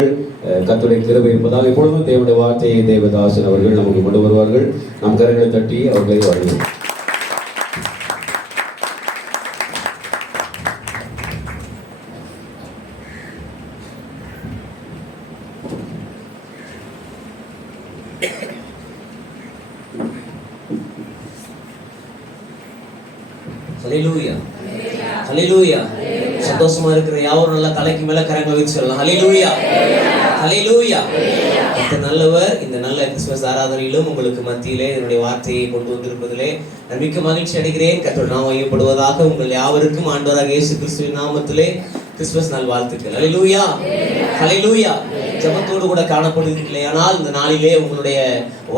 கர்த்தருடைய கிருபை இருப்பதால் இப்பொழுதும் தேவனுடைய வார்த்தையை தேவதாசன் அவர்கள் நமக்கு கொண்டு வருவார்கள். நம் கரங்களை தட்டி அவர்களை வாழ்வோம். ஹல்லேலூயா ஹல்லேலூயா. சந்தோஷமா இருக்கிற யாரும் நல்லா தலைக்கு மேல கரங்களை வச்சு சொல்லலாம். ஹல்லேலூயா ஹல்லேலூயா. கர்த்தர் நல்லவர். இந்த நல்ல கிறிஸ்துமஸ் ஆராதனையிலும் உங்களுக்கு மத்தியிலே என்னுடைய வார்த்தையை கொண்டு வந்திருப்பதிலே நான் மிக்க மகிழ்ச்சி அடைகிறேன். கர்த்தர் நாமம் மகிமைப்படுவதாக. உங்கள் யாவருக்கும் ஆண்டவராக இயேசு கிறிஸ்துவின் நாமத்திலே கிறிஸ்துமஸ் நாள் வாழ்த்துக்கள். ஹல்லேலூயா ஹல்லேலூயா. ஜெபத்தோடு கூட காணப்படுவதில்லை, ஆனால் இந்த நாளிலே உங்களுடைய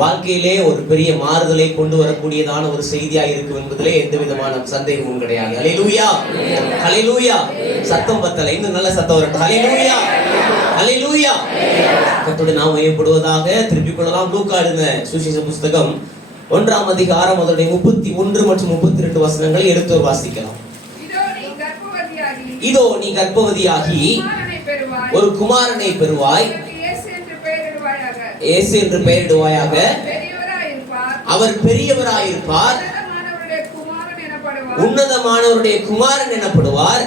வாழ்க்கையிலே ஒரு பெரிய மாறுதலை கொண்டு வரக்கூடியதான ஒரு செய்தியாக இருக்கும் என்பதிலே எந்த விதமான சந்தேகமும் கிடையாது. ஹல்லேலூயா ஹல்லேலூயா. சத்தம் பத்தல, இன்னும் நல்ல சத்தம் வரட்டும். ஹல்லேலூயா ஹல்லேலூயா. கர்த்தருடைய நாமம் மகிமைப்படுவதாக. திருப்பிக் கொள்ளலாம். லூக்கா எழுதின சுவிசேஷ புஸ்தகம் 1ஆம் அதிகாரம் அதனுடைய 31 மற்றும் 32 வசனங்களை எடுத்து வாசிக்கலாம். இதோ நீ கர்ப்பவதியாகி ஒரு குமாரனை பெறுவாய், இயேசு என்று பெயரிடுவாயாக. அவர் பெரியவராயிருப்பார், உன்னதமானவருடைய குமாரன் எனப்படுவார்.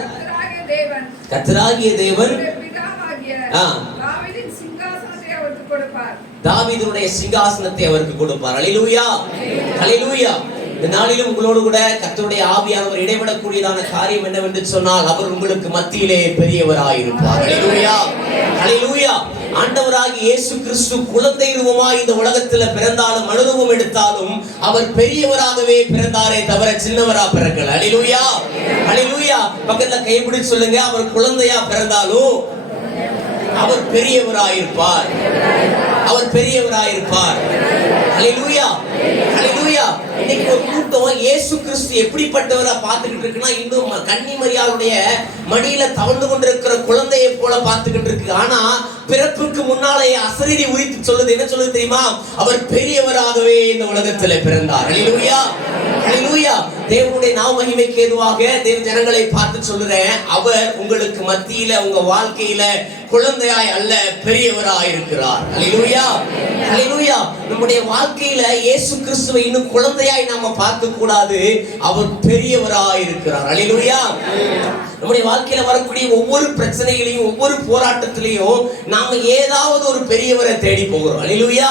கர்த்தராகிய தேவன் தாவீதுடைய சிங்காசனத்தை அவருக்கு கொடுப்பார். ஹல்லேலூயா ஹல்லேலூயா. இந்த நாளிலும் உங்களோடு கூட கர்த்தருடைய ஆவியானவர் இடைவிடக்கூடியதான காரியம் என்னவென்று சொன்னால், அவர் உங்களுக்கு மத்தியிலே பெரியவராயிருப்பார். ஹல்லேலூயா ஹல்லேலூயா. ஆண்டவராகிய இயேசு கிறிஸ்து குழந்தை ரூபமாய் இந்த உலகத்தில் பிறந்தாலும் அனுபவம் எடுத்தாலும் அவர் பெரியவராகவே பிறந்தாரே தவிர சின்னவரா பிறக்கல. ஹல்லேலூயா ஹல்லேலூயா. பக்கத்துல கைப்பிடிச்சு சொல்லுங்க, அவர் குழந்தையா பிறந்தாலும் அவர் பெரியவராயிருப்பார், அவர் பெரியவராயிருப்பார். ஹல்லேலூயா ஹல்லேலூயா. இன்னைக்கு ஒரு கூட்டம் இயேசு கிறிஸ்து எப்படிப்பட்டவரா பார்த்துக்கிட்டு இருக்குன்னா, இன்னும் கன்னிமரியாளுடைய மடியில தவழ்ந்து கொண்டிருக்கிற குழந்தையை போல பார்த்துக்கிட்டு இருக்கு. ஆனா பிறப்புக்கு முன்னாலே அசரீரி உரித்து சொல்லுது. என்ன சொல்லுது தெரியுமா? அவர் பெரியவராகவே இந்த உலகத்துல பிறந்தார். ஹல்லேலூயா ஹல்லேலூயா. தேவனுடைய நாம மகிமைக்கு ஏதுவாக தேவ ஜனங்களை பார்த்து சொல்றேன், அவர் உங்களுக்கு மத்தியில உங்க வாழ்க்கையில குழந்தையாய் அல்ல, பெரியவராய் இருக்கிறார். ஹல்லேலூயா ஹல்லேலூயா. நம்முடைய வாழ்க்கையில இயேசு கிறிஸ்துவை இன்னும் குழந்தையாய் நாம பார்க்க கூடாது, அவர் பெரியவராய் இருக்கிறார். ஹல்லேலூயா. நம்முடைய வாழ்க்கையில வரக்கூடிய ஒவ்வொரு பிரச்சனைகளையும் ஒவ்வொரு போராட்டத்திலையும் நாம ஏதாவது ஒரு பெரியவரை தேடி போகிறோம். ஹல்லேலூயா.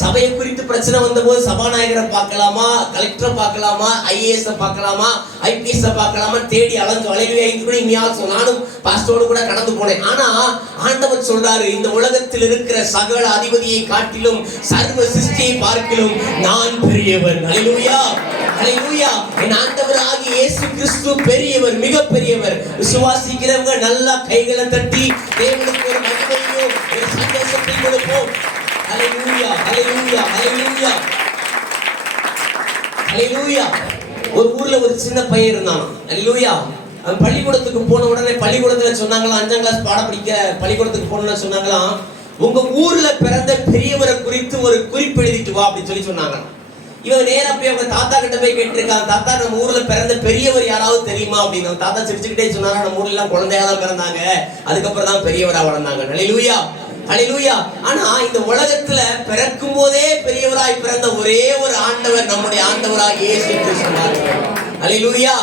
சபையை குறித்து பிரச்சனை வந்த போது சபாநாயகரை பார்க்கலாமா, கலெக்டரை பார்க்கலாமா, IAS பார்க்கலாமா, IPS பார்க்கலாமா தேடி அலைஞ்சு. ஹல்லேலூயா. இது கூட நானும் பாஸ்டரோடு கூட கடந்து போனேன். ஆனா ஆண்டவர் சொல்றாரு, இந்த உலகத்தில் இருக்கிற சகல அதிபதியை காட்டிலும் சர்வ சிருஷ்டியை பார்க்கிலும் நான் பெரியவர். ஹல்லேலூயா ஹல்லேலூயா. என் ஆண்டவராகிய இயேசு கிறிஸ்து பெரியவர், மிக பெரியவர். விசுவாசிக்கிறவங்க நல்லா கைகளை தட்டி தேவனுக்கு ஒரு மகிமையும் ஒரு சந்தோஷத்தை கொடுப்போம். ஹல்லேலூயா ஹல்லேலூயா ஹல்லேலூயா ஹல்லேலூயா. ஒரு ஊர்ல ஒரு சின்ன பையன் இருந்தான். ஹல்லேலூயா. அவன் பள்ளிக்கூடத்துக்கு போன உடனே பள்ளிக்கூடத்துல சொன்னாங்களாம், 5ஆம் கிளாஸ் பாடம் படிக்க பள்ளிக்கூடத்துக்கு போனோம்னு சொன்னாங்களாம், உங்க ஊர்ல பிறந்த பெரியவரை குறித்து ஒரு குறிப்பு எழுதிட்டு வா அப்படின்னு சொன்னாங்க. இவன் நேரா போய் அவங்க தாத்தா கிட்ட போய் கேட்டிருக்காங்க, தாத்தா நம்ம ஊர்ல பிறந்த பெரியவர் யாராவது தெரியுமா அப்படின்னு. தாத்தா சிரிச்சுக்கிட்டே சொன்னாங்க, நம்ம ஊர்ல எல்லாம் குழந்தையா தான் பிறந்தாங்க, அதுக்கப்புறம் தான் பெரியவரா வளர்ந்தாங்க. ஹல்லேலூயா ஹல்லேலூயா. ஆனா இந்த உலகத்துல பிறக்கும் போதே பெரியவராய் பிறந்த ஒரே ஒரு ஆண்டவர் நம்முடைய ஆண்டவராகிய இயேசு கிறிஸ்து. ஹல்லேலூயா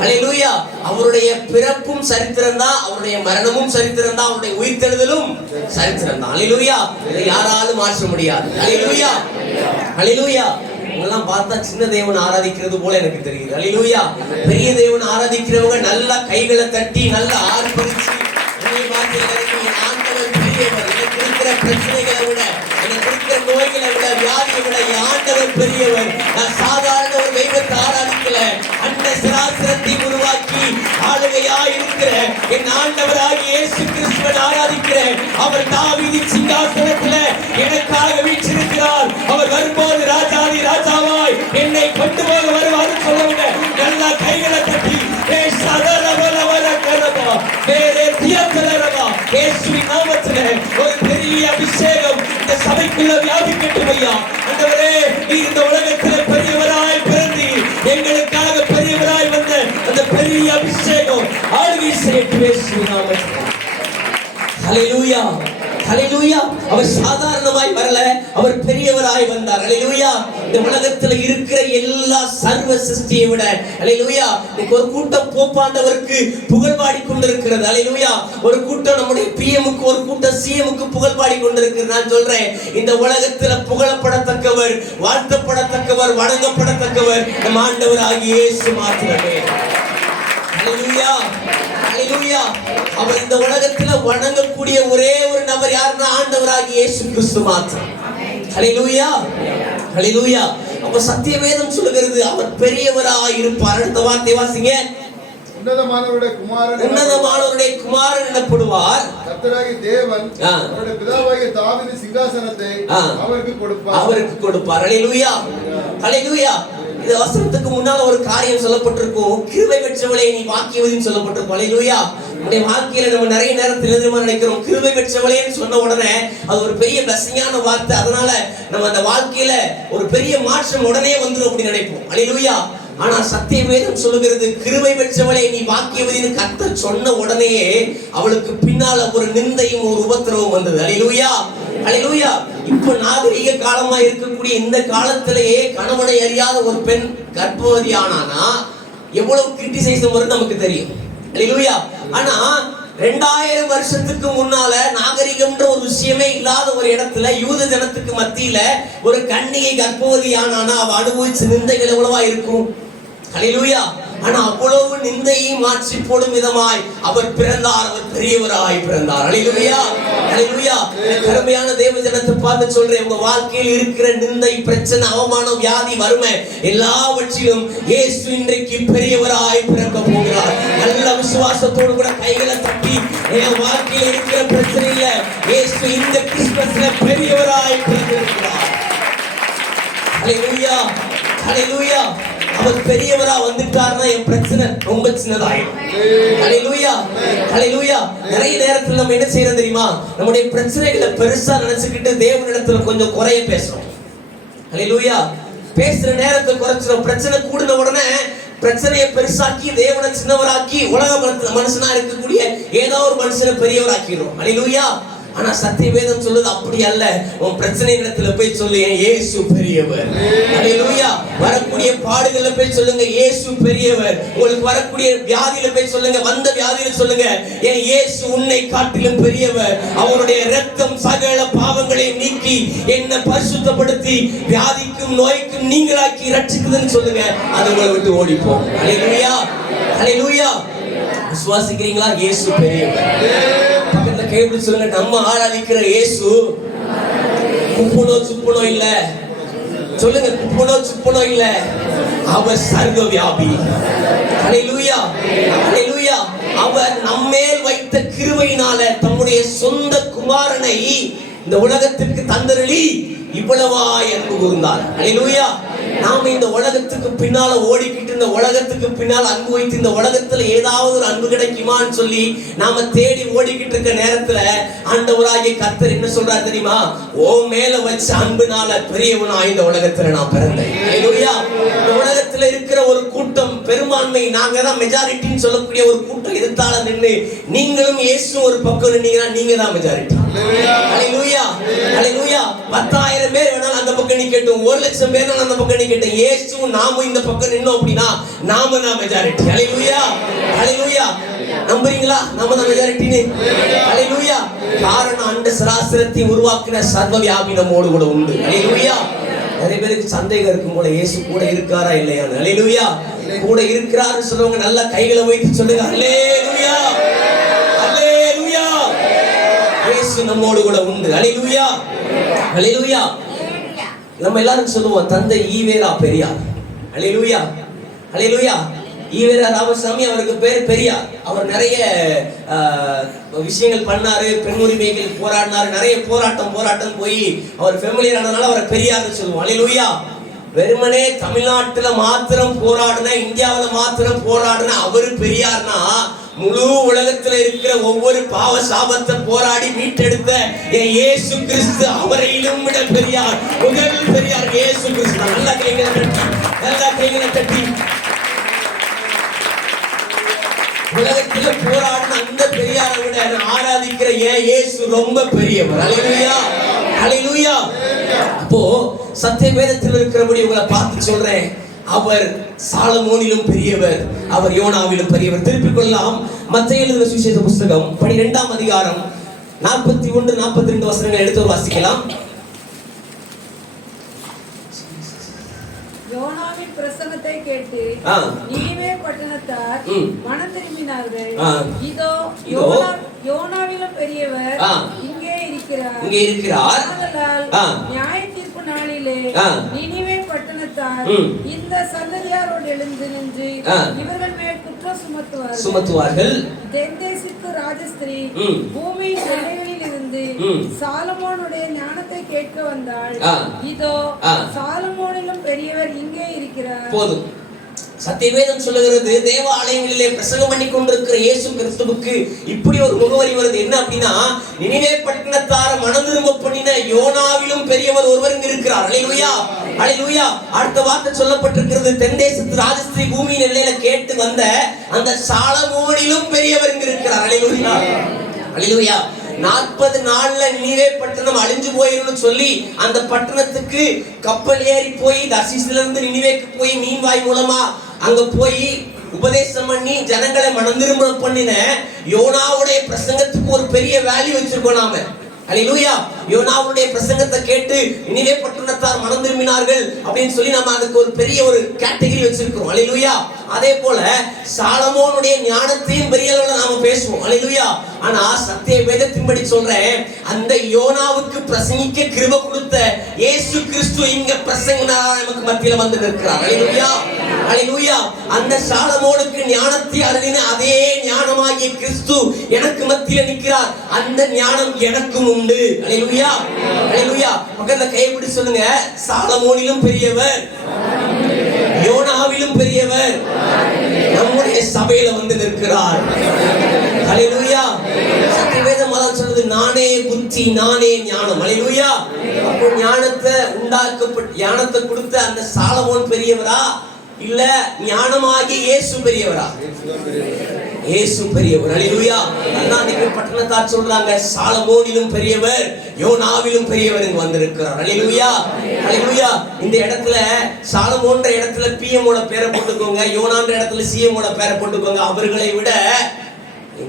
ஹல்லேலூயா. அவருடைய பிறப்பும் சரித்திரம் தான், அவருடைய மரணமும் சரித்திரம் தான், அவருடைய உயிர்த்தெழுதலும் சரித்திரம் தான். ஹல்லேலூயா. இதை யாராலும் மாற்ற முடியாது. ஹல்லேலூயா ஹல்லேலூயா. இதெல்லாம் பார்த்தா சின்ன தேவன் ஆராதிக்கிறது போல எனக்கு தெரியுது. ஹல்லேலூயா. பெரிய தேவன் ஆராதிக்கிறவங்க நல்லா கைகளை தட்டி நல்லா ஆர்ப்பரிச்சு ஆண்டவர் பெரியவர். எனக்கு இருக்கிற பிரச்சனைகளை விட, எனக்கு இருக்கிற நோய்களை விட, வியாதியை விட ஆண்டவர் பெரியவர். நான் சாதாரண ஒரு தெய்வத்தை ஆராதிக்கல, அந்த சராசரத்தை உருவாக்கி ஆளுகையா இருக்கிற என் ஆண்டவராகிய இயேசு கிறிஸ்துவை ஆராதிக்கிறேன். அவர் தாவீதின் சிங்காசனத்துல எனக்காக வீற்றிருக்கிறார். அவர் வரும்போது ராஜாதி ராஜாவாய் என்னை கொண்டு போக வருவார் சொல்லுங்க. நல்லா கைகளை தட்டி இயேசுவின் நாமத்திலே ஒரு பெரிய அபிஷேகம் இந்த சபைக்குள்ள வியாபிக்கட்டும் ஐயா. ஆண்டவரே, நீர் இந்த உலகத்திலே பெரியவராய் பிறந்து எங்களுக்காக பெரியவராய் வந்த அந்த பெரிய அபிஷேகம் ஆளுகை செய்யட்டும் இயேசுவின் நாமத்திலே. ஹல்லேலூயா ஹல்லேலூயா. அவர் சாதாரணமாய் வரல, அவர் பெரியவராய் வந்தார். ஹல்லேலூயா. இந்த உலகத்துல இருக்கிற எல்லா சர்வ சிருஷ்டியை விட ஹல்லேலூயா ஒரு கூட்டம் போப்பாண்டவருக்கு புகழ் பாடி கொண்டிருக்கிறது. ஹல்லேலூயா. ஒரு கூட்டம் நம்முடைய பிஎம்க்கு, ஒரு கூட்டம் சிஎம்க்கு புகழ் பாடி கொண்டிருக்கிறது. நான் சொல்றேன், இந்த உலகத்துல புகழப்படத்தக்கவர், வாழ்த்தப்படத்தக்கவர், வணங்கப்படத்தக்கவர் நம் ஆண்டவராகிய இயேசு மாத்திரமே. ஹல்லேலூயா. ஹல்லேலூயா. அவர் இந்த உலகத்துல வணங்கக்கூடிய ஒரே ஒரு நபர் யாருன்னா ஆண்டவராகிய இயேசு கிறிஸ்து மாத்திரம். ஹல்லேலூயா. ஹல்லேலூயா. அப்ப சத்தியவேதம் சொல்லுகிறது அவர் பெரியவராய் இருப்பார். அடுத்த வார்த்தை வாசிங்க. உன்னதமானவருடைய குமாரன் எனப்படுவார். கர்த்தராகிய தேவன் அவருடைய பிதாவாகிய தாவீதின் சிங்காசனத்தை அவருக்கு கொடுப்பார். ஹல்லேலூயா. ஹல்லேலூயா. இந்த வசனத்துக்கு முன்னால ஒரு காரியம் சொல்லப்பட்டிருக்கும். கிருபை பெற்றவளே நீ பாக்கியவதின்னு சொல்லப்பட்டிருக்கும். ஹல்லேலூயா. நம்முடைய வாழ்க்கையில நம்ம நிறைய நேரத்தில் எதிர்மா நினைக்கிறோம், கிருபை பெற்றவளேன்னு சொன்ன உடனே அது ஒரு பெரிய பிளஸிங்கான வார்த்தை. அதனால நம்ம அந்த வாழ்க்கையில ஒரு பெரிய மாற்றம் உடனே வந்துடும் அப்படி நினைப்போம். ஹல்லேலூயா. ஆனா சத்திய வேதம் சொல்லுகிறது, கிருபை பெற்றவளே நீ பாக்கியவதின்னு கர்த்தர் சொன்ன உடனேயே அவளுக்கு பின்னால ஒரு நிந்தையும் ஒரு உபத்திரவும் வந்தது. ஹல்லேலூயா. ஹல்லேலூயா. இப்ப நாகரிக காலமா இருக்கக்கூடிய இந்த காலத்திலேயே கணவனை அறியாத ஒரு பெண் கர்ப்பவதி ஆனானா எவ்வளவு கிரிட்டிசைஸ் வரும் நமக்கு தெரியும். ஹல்லேலூயா. ஆனா 2000 வருஷத்துக்கு முன்னால நாகரிகம்ன்ற ஒரு விஷயமே இல்லாத ஒரு இடத்துல யூத ஜனத்துக்கு மத்தியில ஒரு கன்னிகை கர்ப்பவதி ஆனானா அவ அனுபவிச்ச நிந்தைகள் எவ்வளவா இருக்கும். ஹல்லேலூயா. ஆனா அவ்வளவு நிந்தையும் மாற்றி போடும் விதமாய் அவர் பிறந்தார். அவர் பெரியவராய் பிறந்தார். ஹல்லேலூயா. ஹல்லேலூயா. கருமையான தேவ ஜனத்தை பார்த்து சொல்றேன், உங்க வாழ்க்கையில் இருக்கிற நிந்தை, பிரச்சனை, அவமானம், வியாதி, வறுமை எல்லாவற்றிலும் இயேசு இன்றைக்கு பெரியவராய் பிறக்க போகிறார். நல்ல விசுவாசத்தோடு கூட கைகளை தட்டி, என் வாழ்க்கையில் இருக்கிற பிரச்சனை இல்ல, இயேசு இந்த கிறிஸ்துமஸ்ல பெரியவராய் பிறந்திருக்கிறார். ஹல்லேலூயா. ஹல்லேலூயா. அவர் பெரியவரா வந்துட்டார்னா என் பிரச்சனை ரொம்ப சின்னதாயிடும். ஹல்லேலூயா. ஹல்லேலூயா. நிறைய நேரத்துல நம்ம என்ன செய்யறோம் தெரியுமா, நம்முடைய பிரச்சனைகளை பெருசா நினைச்சுக்கிட்டு தேவனிடத்துல கொஞ்சம் குறைய பேசுறோம். ஹல்லேலூயா. பேசுற நேரத்தை குறைச்சிரும். பிரச்சனை கூடின உடனே பிரச்சனையை பெருசாக்கி தேவனை சின்னவராக்கி உலக மனுஷனா இருக்கக்கூடிய ஏதோ ஒரு மனுஷனை பெரியவராக்கிடும். ஹல்லேலூயா. ஆனா சத்திய வேதம் சொல்லுது அப்படி அல்ல. உன் பிரச்சனை இடத்துல போய் சொல்லு, இயேசு பெரியவர். ஹல்லேலூயா. வரக்கூடிய பாடுகள்ல போய் சொல்லுங்க, இயேசு பெரியவர். உங்களுக்கு வரக்கூடிய வியாதியில போய் சொல்லுங்க, வந்த வியாதியில சொல்லுங்க, என் இயேசு உன்னை காட்டிலும் பெரியவர். அவருடைய இரத்தம் சகல பாவங்களை நீக்கி என்னை பரிசுத்தப்படுத்தி வியாதிக்கும் நோய்க்கும் நீங்களாக்கி ரட்சிக்குதுன்னு சொல்லுங்க. அது உங்களை விட்டு ஓடிப்போம். ஹல்லேலூயா. ஹல்லேலூயா. விசுவாசிக்கிறீங்களா? இயேசு பெரியவர். பக்கத்துல கைப்பிடி சொல்லுங்க, நம்ம ஆராதிக்கிற இயேசு குப்புனோ சுப்புனோ இல்ல. சொல்லுங்க, குப்புனோ சுப்புனோ இல்ல, அவர் சர்வ வியாபி. ஹல்லேலூயா. ஹல்லேலூயா. அவர் நம்மேல் வைத்த கிருபையினால தம்முடைய சொந்த குமாரனை இந்த உலகத்திற்கு தந்தருளி இவ்வளவாய் அன்பு கூர்ந்தார். ஹல்லேலூயா. நாம இந்த உலகத்துக்கு பின்னால ஓடிக்கிட்டு, இந்த உலகத்துக்கு பின்னால் அன்பு வைத்து, இந்த உலகத்துல ஏதாவது ஒரு அன்பு கிடைக்குமான்னு சொல்லி நாம தேடி ஓடிக்கிட்டு இருக்க நேரத்துல ஆண்டவராகிய கர்த்தர் என்ன சொல்றார் தெரியுமா? ஓ மேல வச்ச அன்புனால பெரியவனா இந்த உலகத்துல நான் பிறந்தேன். ஹல்லேலூயா. இந்த உலகத்துல இருக்கிற ஒரு கூட்டம் பெரும்பான்மை, நாங்க தான் மெஜாரிட்டின்னு சொல்லக்கூடிய ஒரு கூட்டம் எதிர்த்தால நின்று நீங்களும் இயேசு ஒரு பக்கம் நின்னீங்கன்னா நீங்க தான் மெஜாரிட்டி. ஹல்லேலூயா. ஹல்லேலூயா. 10,000 பேர் வேணாலும் அந்த பக்கம் நிக்கட்டும், 1,00,000 பேர் அந்த பக்கம் நிக்கட்டும், இயேசுவும் நாமும் இந்த பக்கம் நின்னோம் அப்படின்னா நாம தான் மெஜாரிட்டி. ஹல்லேலூயா. ஹல்லேலூயா. நம்புறீங்களா? நாம தான் மெஜாரிட்டின்னு. ஹல்லேலூயா. காரணம் அண்ட சராசரத்தை உருவாக்கின சர்வ வியாபி நம்மோடு கூட உண்டு. ஹல்லேலூயா. நிறைய பேருக்கு சந்தேகம் இருக்கும் போல, இயேசு கூட இருக்காரா இல்லையா? ஹல்லேலூயா. கூட இருக்கிறாருன்னு சொல்றவங்க நல்ல கைகளை வைத்து சொல்லுங்க, ஹல்லேலூயா. ஹல்லேலூயா. இயேசு நம்மோடு கூட உண்டு. ஹல்லேலூயா. ஹல்லேலூயா. நம்ம எல்லாரும் சொல்லுவோம், தந்தை ஈவேரா பெரியார். ஹல்லேலூயா. ஹல்லேலூயா. ஈவேரா ராமசாமி, அவருக்கு பேர் பெரியார். அவர் நிறைய விஷயங்கள் பண்ணாரு, பெண் உரிமைகள் போராடினாரு, நிறைய போராட்டம் போய் அவர் ஃபெமிலியர் ஆனதுனால அவரை பெரியார்னு சொல்லுவோம். ஹல்லேலூயா. வெறுமனே தமிழ்நாட்டுல மாத்திரம் போராடின, இந்தியாவில மாத்திரம் போராடின அவரு பெரியார்னா, முழு உலகத்துல இருக்கிற ஒவ்வொரு பாவ சாபத்தை போராடி மீட்டெடுத்த என் இயேசு கிறிஸ்து அவரையிலும் விட பெரியார். முதல் பெரியார் இயேசு கிறிஸ்து. நல்ல கைகளை தட்டி, நல்ல கைகளை தட்டி. உலகத்துல போராடின அந்த பெரியாரை விட நான் ஆராதிக்கிற என் இயேசு ரொம்ப பெரியவர். அல்லேலூயா, அல்லேலூயா. அப்போ சத்திய வேதத்தில் இருக்கிறபடி உங்களை பார்த்து சொல்றேன், அவர் சாலமோனிலும் பெரியவர், அவர் யோனாவிலும் பெரியவர். திருப்பிக் கொள்ளலாம். மத்தேயு எழுதின சுவிசேஷ புஸ்தகம் 12ஆம் அதிகாரம் 41-42 வசனங்களை எடுத்து வாசிக்கலாம். யோனாவின் பிரசங்கத்தை கேட்டு நினிவே பட்டணத்தார் மனம் திரும்பினார்கள். இதோ யோனாவிலும் பெரியவர் இங்கே இருக்கிறார். நியாய தீர்ப்பு நாளிலே நினிவே பட்டணத்தார் இந்த சந்ததியாரோடு எழுந்து நின்று இவர்கள் மேல் குற்றம் சுமத்துவார்கள். தென்தேசத்து ராஜஸ்திரீ பூமியின் எல்லைகளில் இருந்து சாலமோனுடைய ஞானத்தை கேட்க வந்தாள். இதோ சாலமோனிலும் பெரியவர் இங்கே இருக்கிறார். போதும். சத்தியவேதம் சொல்லுகிறது, தேவ ஆலயங்களிலே பிரசங்கம் பண்ணி கொண்டிருக்கிற இயேசு கிறிஸ்துவுக்கு இப்படி ஒரு முகவரி வருது. என்ன அப்படின்னா, நினிவே பட்டணத்தார மனம் திரும்ப பண்ணின யோனாவிலும் பெரியவர் ஒருவர் இங்க இருக்கிறார். அல்லேலூயா, அல்லேலூயா. அடுத்த வார்த்தை சொல்லப்பட்டிருக்கிறது, தென்தேசத்து ராஜஸ்திரீ பூமியின் எல்லையில கேட்டு வந்த அந்த சாலமோனிலும் பெரியவர் இங்க இருக்கிறார். அல்லேலூயா, அல்லேலூயா. 40 நாள்ல நினிவே பட்டணம் அழிஞ்சு போயிரும் சொல்லி அந்த பட்டணத்துக்கு கப்பல் ஏறி போய் தர்சீஸ்ல இருந்து நினிவேக்கு போய் மீன்வாய் மூலமா அங்க போய் உபதேசம் பண்ணி ஜனங்களை மனம் திரும்ப பண்ணின யோனாவுடைய பிரசங்கத்துக்கு ஒரு பெரிய வேல்யூ வச்சிருக்கோம் நாம. அல்லேலூயா. யோனாவுடைய பிரசங்கத்தை கேட்டு நினிவே பட்டணத்தார் மனம் திரும்பினார்கள் அப்படின்னு சொல்லி நம்ம அதுக்கு ஒரு பெரிய ஒரு கேட்டகரி வச்சிருக்கிறோம். அல்லேலூயா. அதே போல சாலமோனுடைய ஞானத்தையும் பெரிய அளவுல நாம பேசுவோம். அல்லேலூயா. ஆனா சத்திய வேதத்தின்படி சொல்றேன், அந்த யோனாவுக்கு பிரசங்கிக்க கிருபை கொடுத்த இயேசு கிறிஸ்து இங்க பிரசங்கனா நமக்கு மத்தியில வந்து நிற்கிறார். அல்லேலூயா, அல்லேலூயா. அந்த சாலமோனுக்கு ஞானத்தை அருளின அதே ஞானமாகிய கிறிஸ்து எனக்கு மத்தியில நிற்கிறார். அந்த ஞானம் எனக்கும் உண்டு. அல்லேலூயா, அல்லேலூயா. பக்கத்துல கையை பிடி சொல்லுங்க, சாலமோனிலும் பெரியவர், யோனாவிலும் பெரியவர் நம்முடைய சபையில வந்து நிற்கிறார். அல்லேலூயா. சத்தியவேதம் அதான் சொல்றது, நானே புத்தி நானே ஞானம். அல்லேலூயா. அப்போ ஞானத்தை கொடுத்த அந்த சாலமோன் பெரியவரா இல்ல ஞானமாகிய இயேசு பெரியவரா? இயேசு பெரியவர். அல்லேலூயா. அதான் நீங்க பட்டணத்தார் சொல்றாங்க, சாலமோனிலும் பெரியவர் யோனாவிலும் பெரியவர் இங்க வந்திருக்கிறார். அல்லேலூயா, அல்லேலூயா. இந்த இடத்துல சாலமோன்ற இடத்துல பிஎம் ஓட பேரை போட்டுக்கோங்க, யோனான்ற இடத்துல சிஎம் ஓட பேரை போட்டுக்கோங்க. அவர்களை விட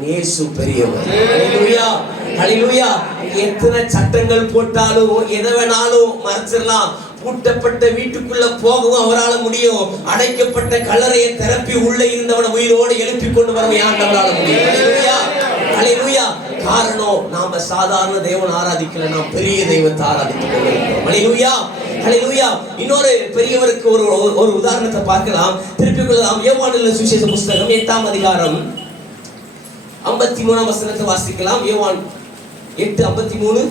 இயேசு பெரியவர். அல்லேலூயா, அல்லேலூயா. எத்தனை சட்டங்கள் போட்டாலும் எதை வேணாலும் மறைச்சிடலாம், பூட்டப்பட்ட வீட்டுக்குள்ள போகவும் அவரால் முடியும், அடைக்கப்பட்ட கல்லறையை திறப்பி உள்ள இருந்தவனை உயிரோடு எழுப்பி கொண்டு வரவும் ஆண்டவரால் முடியும். அல்லேலூயா, அல்லேலூயா. காரணம், நாம சாதாரண தேவன் ஆராதிக்கல, நாம் பெரிய தெய்வத்தை ஆராதித்துக் கொண்டிருக்கிறோம். அல்லேலூயா, அல்லேலூயா. இன்னொரு பெரியவருக்கு ஒரு உதாரணத்தை பார்க்கலாம். திருப்பிக் கொள்ளலாம். யோவான் சுவிசேஷ புஸ்தகம் 8ஆம் அதிகாரம் 53ஆம் வசனத்தை வாசிக்கலாம். யோவான் 8:53.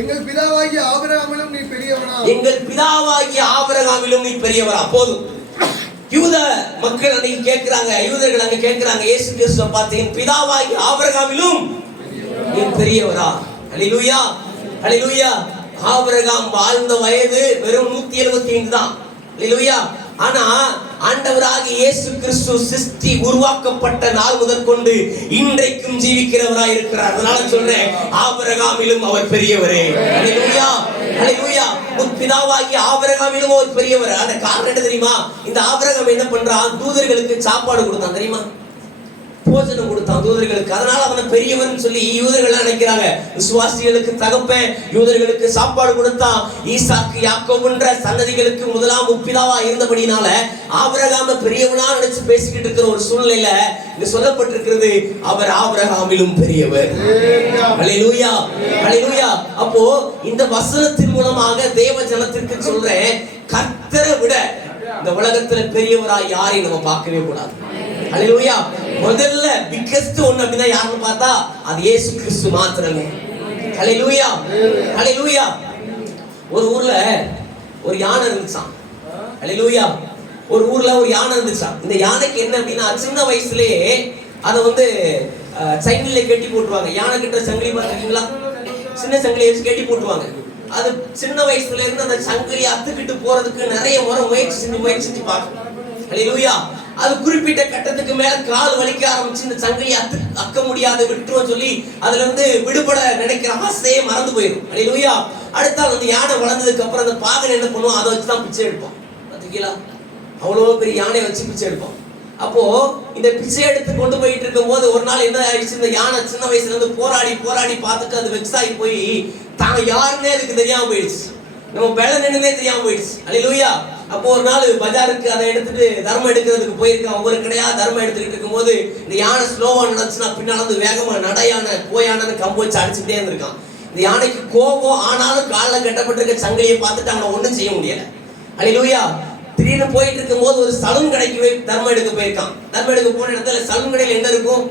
எங்கள் பிதாவாகிய ஆபிரகாமிலும் நீ பெரியவனா? எங்கள் பிதாவாகிய ஆபிரகாமிலும் நீ பெரியவரா? போதும். யூத மக்கள் அன்னைக்கு கேட்கிறாங்க, யூதர்கள் அங்க கேட்கிறாங்க, இயேசு கிறிஸ்துவை பார்த்து, என் பிதாவாகிய ஆபிரகாமிலும் நீ பெரியவரா? அல்லேலூயா, அல்லேலூயா. ஆபிரகாம் வாழ்ந்த வயது வெறும் 175 தான். அல்லேலூயா. ஆனா ஆண்டவராகிய இயேசு கிறிஸ்து சிருஷ்டி உருவாக்கப்பட்ட நாள் முதற்கொண்டு இன்றைக்கும் ஜீவிக்கிறவராய் இருக்கிறார். அதனால சொல்றேன், ஆபிரகாமிலும் அவர் பெரியவரே. அல்லேலூயா, அல்லேலூயா. பிதாவாகிய ஆபிரகாமிலும் அவர் பெரியவர். அந்த காரணம் என்ன தெரியுமா? இந்த ஆபிரகாம் என்ன பண்றான்? தூதர்களுக்கு சாப்பாடு கொடுத்தான் தெரியுமா? போஜனம் கொடுத்தான் தூதர்களுக்கு. அதனால அவனை பெரியவன் சொல்லி யூதர்கள் நினைக்கிறாங்க. விசுவாசிகளுக்கு தகப்பன், யூதர்களுக்கு சாப்பாடு கொடுத்தான். ஈசாக்கு யாக்கோபுன்ற சந்ததிகளுக்கு முதலாம் முப்பிதாவா இருந்தபடினால ஆபிரகாம பெரியவனா நினைச்சு பேசிக்கிட்டு இருக்கிற ஒரு சூழ்நிலையில இங்க சொல்லப்பட்டிருக்கிறது, அவர் ஆபிரகாமிலும் பெரியவர். அல்லேலூயா, அல்லேலூயா. அப்போ இந்த வசனத்தின் மூலமாக தேவ ஜனத்திற்கு சொல்றேன், கர்த்தரை விட இந்த உலகத்துல பெரியவராய் யாரையும் நம்ம பார்க்கவே கூடாது. அல்லேலூயா. முதல்ல பிக்கஸ்ட் ஒன்னு அப்படின்னா யாருன்னு பார்த்தா அது இயேசு கிறிஸ்து மாத்திரமே. அல்லேலூயா, அல்லேலூயா. ஒரு ஊர்ல ஒரு யானை இருந்துச்சாம். அல்லேலூயா. ஒரு ஊர்ல ஒரு யானை இருந்துச்சாம். இந்த யானைக்கு என்ன அப்படின்னா, சின்ன வயசுலயே அதை வந்து சங்கிலில கட்டி போட்டுருவாங்க. யானை கிட்ட சங்கிலி பார்த்துருக்கீங்களா? சின்ன சங்கிலி வச்சு கட்டி போட்டுருவாங்க. அது சின்ன வயசுல இருந்து அந்த சங்கிலி அத்துக்கிட்டு போறதுக்கு நிறைய முறை முயற்சி செஞ்சு பார்க்கணும். அல்லேலூயா. அது குறிப்பிட்ட கட்டத்துக்கு மேல கால் வலிக்க ஆரம்பிச்சு இந்த சங்கிலி அக்க முடியாது விட்டுருவோம் சொல்லி அதுல இருந்து விடுபட நினைக்கிற ஆசையே மறந்து போயிடும். அல்லேலூயா. அடுத்தால் வந்து யானை வளர்ந்ததுக்கு அப்புறம் அந்த பாகன் என்ன பண்ணுவோம், அதை வச்சுதான் பிச்சை எடுப்போம். பாத்தீங்களா, அவ்வளவு பெரிய யானையை வச்சு பிச்சை எடுப்போம். அப்போ இந்த பிச்சை எடுத்து கொண்டு போயிட்டு இருக்கும் போது ஒரு நாள் என்ன ஆயிடுச்சு, இந்த யானை சின்ன வயசுல இருந்து போராடி போராடி பார்த்துட்டு அது வெக்ஸாகி போய் தாங்க யாருன்னே அதுக்கு தெரியாம போயிடுச்சு, நம்ம பெல நின்னுமே தெரியாம போயிடுச்சு. அல்லேலூயா. அப்போ ஒரு நாள் பஜாருக்கு அதை எடுத்துட்டு தர்மம் எடுக்கிறதுக்கு போயிருக்கான். ஒவ்வொரு கடையா தர்மம் எடுத்துக்கிட்டு இருக்கும் போது இந்த யானை ஸ்லோவா நடந்துச்சுன்னா பின்னால வந்து வேகமா நடையான போயானு கம்பு வச்சு அடிச்சுட்டே இருந்திருக்கான். இந்த யானைக்கு கோபம், ஆனாலும் காலில் கட்டப்பட்டிருக்க சங்கிலியை பார்த்துட்டு அவனை ஒண்ணும் செய்ய முடியல. அல்லேலூயா. திடீர்னு போயிட்டு இருக்கும் போது ஒரு சலூன் கடைக்கு போய் தர்மம் எடுக்க போயிருக்கான். தர்மம் எடுக்க போன இடத்துல சலூன் கடையில் என்ன இருக்கும்,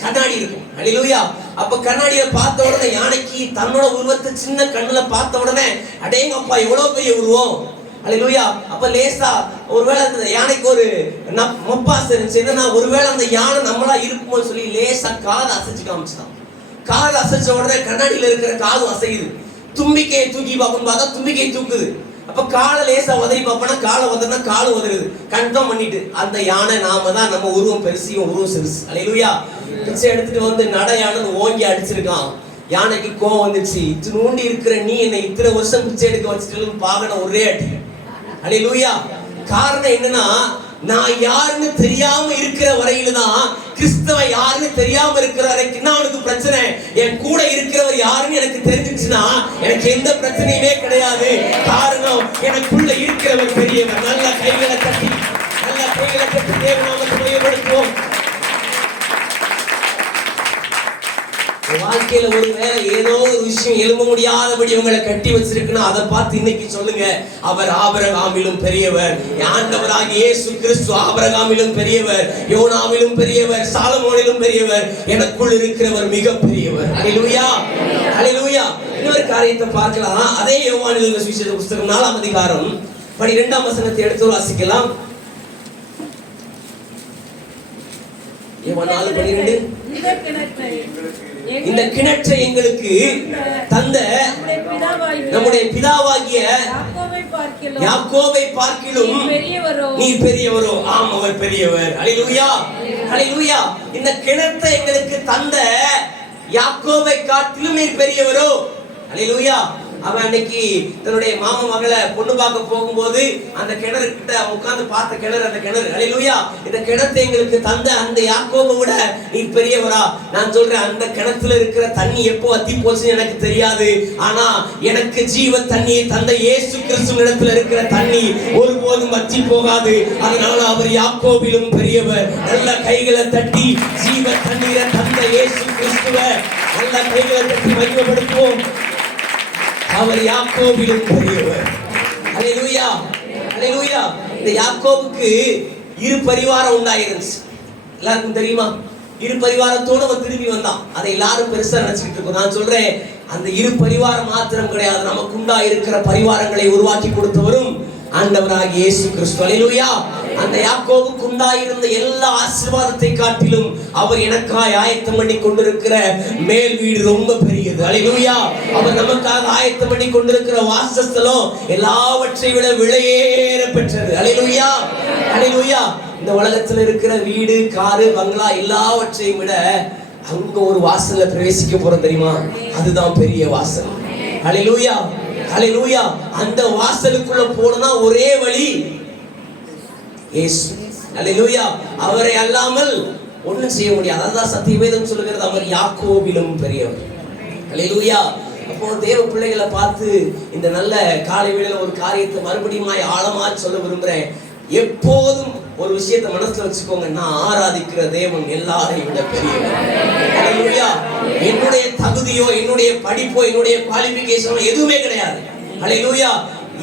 கண்ணாடி இருக்கும். அல்லேலூயா. அப்ப கண்ணாடியை பார்த்த உடனே யானைக்கு தன்னோட உருவத்தை சின்ன கண்ணுல பார்த்த உடனே அடேங்கப்பா எவ்வளவு பெரிய உருவம். அல்லேலூயா. அப்ப லேசா ஒருவேளை அந்த யானைக்கு ஒரு மப்பாசை இருந்துச்சு, என்னன்னா ஒருவேளை அந்த யானை நம்மளா இருக்குமோன்னு சொல்லி லேசா காதை அசைச்சு காமிச்சுதான். காதை அசைச்ச உடனே கண்ணாடியில இருக்கிற காதும் அசையுது. தும்பிக்கையை தூக்கி பார்ப்போம்னு பார்த்தா தும்பிக்கையை தூக்குது. அப்ப காலை லேசா உதறி பார்ப்பனா காலை உதறினா காலு உதறுது. கண்டம் பண்ணிட்டு அந்த யானை நாம தான், நம்ம உருவம் பெருசியும் உருவம் சிறுசு. அல்லேலூயா. பிச்சை எடுத்துட்டு வந்து நடையானது ஓங்கி அடிச்சிருக்கான். யானைக்கு கோவம் வந்துச்சு, இத்தினூண்டி இருக்கிற நீ என்னை இத்தனை வருஷம் பிச்சை எடுக்க வச்சுட்டு பாகன ஒரே அடி. அல்லேலூயா. காரணம் என்னன்னா, நான் யாருன்னு தெரியாம இருக்கிற வரையில தான், கிறிஸ்தவ யாருன்னு தெரியாம இருக்கிற வரைக்கும் தான் அவனுக்கு பிரச்சனை. என் கூட இருக்கிறவர் யாருன்னு எனக்கு தெரிஞ்சிச்சுன்னா எனக்கு எந்த பிரச்சனையுமே கிடையாது. காரணம், எனக்குள்ள இருக்கிறவர் பெரியவர். நல்ல கைகளை கட்டி தேவநாமத்தை மையப்படுத்துவோம். வாழ்க்கையில ஒருவேளை ஏதோ ஒரு விஷயம் எழும்ப முடியாதபடி உங்களை கட்டி வச்சிருக்குன்னா அதை பார்த்து இன்னைக்கு சொல்லுங்க, அவர் ஆபிரகாமிலும் பெரியவர். ஆண்டவராகிய இயேசு கிறிஸ்து ஆபிரகாமிலும் பெரியவர், யோனாவிலும் பெரியவர், சாலமோனிலும் பெரியவர். எனக்குள் இருக்கிறவர் மிக பெரியவர். அல்லேலூயா. அல்லேலூயா. இன்னொரு காரியத்தை பார்க்கலாம். அதே யோவான் எழுதின சுவிசேஷ புத்தகம் 4ஆம் அதிகாரம் 12ஆம் வசனத்தை எடுத்து வாசிக்கலாம். யோவான் 4:12. இந்த கிணற்றை எங்களுக்கு தந்த நம்முடைய பிதாவாகிய யாக்கோபை பார்க்கிலும் நீ பெரியவரோ. ஆம், அவர் பெரியவர். அல்லேலூயா. அல்லேலூயா. இந்த கிணற்றை எங்களுக்கு தந்த யாக்கோபை காட்டிலும் நீ பெரியவரோ. அல்லேலூயா. அவன் அன்னைக்கு தன்னுடைய மாமா மகளை பொண்ணு பார்க்க போகும்போது அந்த கிணறு கிட்ட உட்கார்ந்து பார்த்த கிணறு அந்த கிணறு. அல்லேலூயா. இந்த கிணத்தை எங்களுக்கு தந்த அந்த யாக்கோபை விட நீ பெரியவரா? நான் சொல்றேன், அந்த கிணத்துல இருக்கிற தண்ணி எப்போ வத்தி போச்சுன்னு எனக்கு தெரியாது. ஆனா எனக்கு ஜீவ தண்ணியை தந்த இயேசு கிறிஸ்து இடத்துல இருக்கிற தண்ணி ஒருபோதும் வத்தி போகாது. அதனால அவர் யாக்கோபிலும் பெரியவர். நல்ல கைகளை தட்டி ஜீவ தண்ணீரை தந்த இயேசு கிறிஸ்துவ நல்ல கைகளை தட்டி மகிமைப்படுத்துவோம். அவர் யாக்கோபிலும் பெரியவர். அல்லேலூயா. அல்லேலூயா. இந்த யாக்கோபுக்கு இரு பரிவாரம் உண்டாயிருந்துச்சு. எல்லாருக்கும் தெரியுமா? இரு பரிவாரத்தோடு அவன் திரும்பி வந்தான். அதை எல்லாரும் பெருசா நினைச்சுக்கிட்டு இருக்கோம். நான் சொல்றேன், அந்த இரு பரிவாரம் மாத்திரம் கிடையாது, நமக்கு உண்டாயிருக்கிற பரிவாரங்களை உருவாக்கி கொடுத்தவரும் ஆண்டவராகிய இயேசு கிறிஸ்து. அல்லேலூயா. அந்த யாக்கோபுக்கு உண்டாயிருந்த எல்லா ஆசீர்வாதத்தை காட்டிலும் அவர் எனக்காய் ஆயத்தம் பண்ணி கொண்டிருக்கிற மேல் வீடு ரொம்ப பெரியது. அல்லேலூயா. அவர் நமக்காக ஆயத்தம் பண்ணி கொண்டிருக்கிற வாசஸ்தலம் எல்லாவற்றை விட விலையேற பெற்றது. அல்லேலூயா. அல்லேலூயா. இந்த உலகத்துல இருக்கிற வீடு, காரு, பங்களா எல்லாவற்றையும் விட அங்க ஒரு வாசல்ல பிரவேசிக்க போறோம் தெரியுமா? அதுதான் பெரிய வாசல். அல்லேலூயா. அல்லேலூயா. அந்த வாசலுக்குள்ள போனா ஒரே வழி இயேசு. அல்லேலூயா. அவரை அல்லாமல் ஒண்ணும் செய்ய முடியாது. அதான் சத்தியவேதம் சொல்லுகிறது, அவர் யாக்கோபிலும் பெரியவர். அல்லேலூயா. அப்போ தேவ பிள்ளைகளை பார்த்து இந்த நல்ல காலை வேளையில ஒரு காரியத்தை மறுபடியும் ஆழமா சொல்ல விரும்புறேன். எப்போதும் ஒரு விஷயத்தை மனசுல வச்சுக்கோங்க, நான் ஆராதிக்கிற தேவன் எல்லாரையும் விட பெரியவர். அல்லேலூயா. என்னுடைய தகுதியோ என்னுடைய படிப்போ என்னுடைய குவாலிஃபிகேஷனோ எதுவுமே கிடையாது. அல்லேலூயா.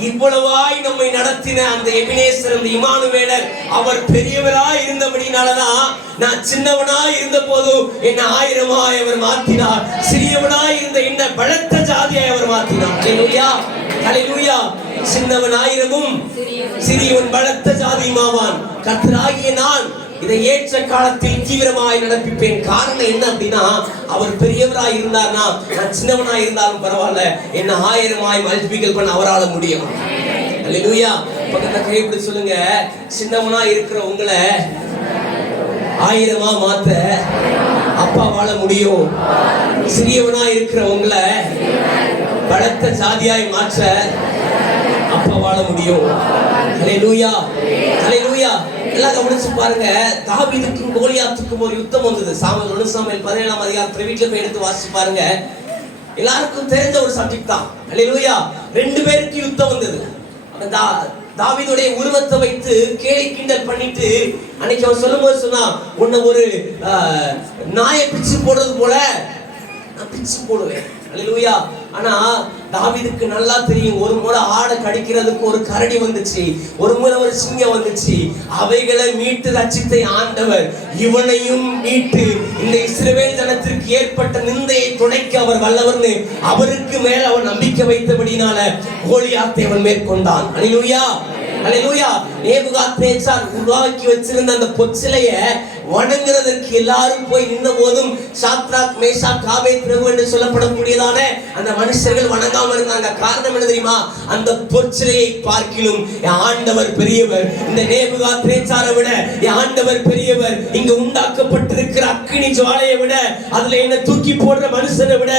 இவ்வளவாய் நம்மை நடத்தின அந்த எபினேசர், அந்த இமானுவேலர், அவர் பெரியவராய் இருந்தபடினாலதான் நான் சின்னவனாய் இருந்த போதும் என்ன ஆயிரமாய் அவர் மாற்றினார். சிறியவனாய் இருந்த என்ன பலத்த ஜாதியாய் அவர் மாற்றினார். அல்லேலூயா. அல்லேலூயா. சின்னவன் ஆயிரமும் சிறியவன் பலத்த ஜாதியுமாவான். கர்த்தராகிய நான் இதை ஏற்ற காலத்தில் தீவிரமாய் நடப்பிப்பேன். காரணம் என்ன அப்படின்னா, அவர் பெரியவராய் இருந்தார்னா நான் சின்னவனாய் இருந்தாலும் பரவாயில்ல, என்ன 1000ஆய் மல்டிபிள் பண்ண அவரால் முடியும். அல்லேலூயா. பக்கத்துல கை இப்படி சொல்லுங்க, சின்னவனா இருக்கிற உங்களை 1000 மாத்த அப்பாவால முடியும். சிறியவனா இருக்கிற உங்களை பலத்த ஜாதியாய் மாற்ற அப்பாவால முடியும். ஹல்லேலூயா, ஹல்லேலூயா. எல்லாம் கவனிச்சு பாருங்க. தாவீதுக்கும் கோலியாத்துக்கும் ஒரு யுத்தம் வந்தது. சாமுவேல் 17ஆம் அதிகாரத்துல வீட்டுல போய் எடுத்து வாசிச்சு பாருங்க. எல்லாருக்கும் தெரிஞ்ச ஒரு சப்ஜெக்ட் தான். ஹல்லேலூயா. 2 பேருக்கு யுத்தம் வந்தது. தாவீதுடைய உருவத்தை வைத்து கேலி கிண்டல் பண்ணிட்டு அன்னைக்கு அவன் சொல்லும்போது சொன்னா, உன்னை ஒரு நாயை பிச்சு போடுறது போல நான் பிச்சு போடுவேன். ஹல்லேலூயா. ஆனா தாவீதுக்கு நல்லா தெரியும், ஒரு முறை ஆடை கடிக்கிறதுக்கு ஒரு கரடி வந்துச்சு, ஒரு முறை ஒரு சிங்கம் வந்துச்சு. அவைகளை மீட்டு ரட்சித்த ஆண்டவர் இவனையும் மீட்டு இந்த இஸ்ரவேல் ஜனத்திற்கு ஏற்பட்ட நிந்தையை துடைக்க அவர் வல்லவர்னு அவருக்கு மேல் அவன் நம்பிக்கை வைத்தபடினால கோலியாத்தை அவன் மேற்கொண்டான். ஹல்லேலூயா, ஹல்லேலூயா. நேபுகாத்நேச்சார் உருவாக்கி வச்சிருந்த அந்த பொச்சிலைய வணங்குறதற்கு எல்லாரும் போய் நின்ற போதும் சாத்ராக் மேஷாக் ஆபேத்நேகோ என்று சொல்லப்படக்கூடியதான அந்த மனுஷர்கள் வணங்காம இருந்தாங்க. காரணம் என்ன தெரியுமா? அந்த பொற்சிலையை பார்க்கிலும் என் ஆண்டவர் பெரியவர். இந்த நேபுகாத்நேச்சாரை விட என் ஆண்டவர் பெரியவர். இங்க உண்டாக்கப்பட்டிருக்கிற அக்கினி ஜுவாலையை விட, அதுல என்ன தூக்கி போடுற மனுஷனை விட,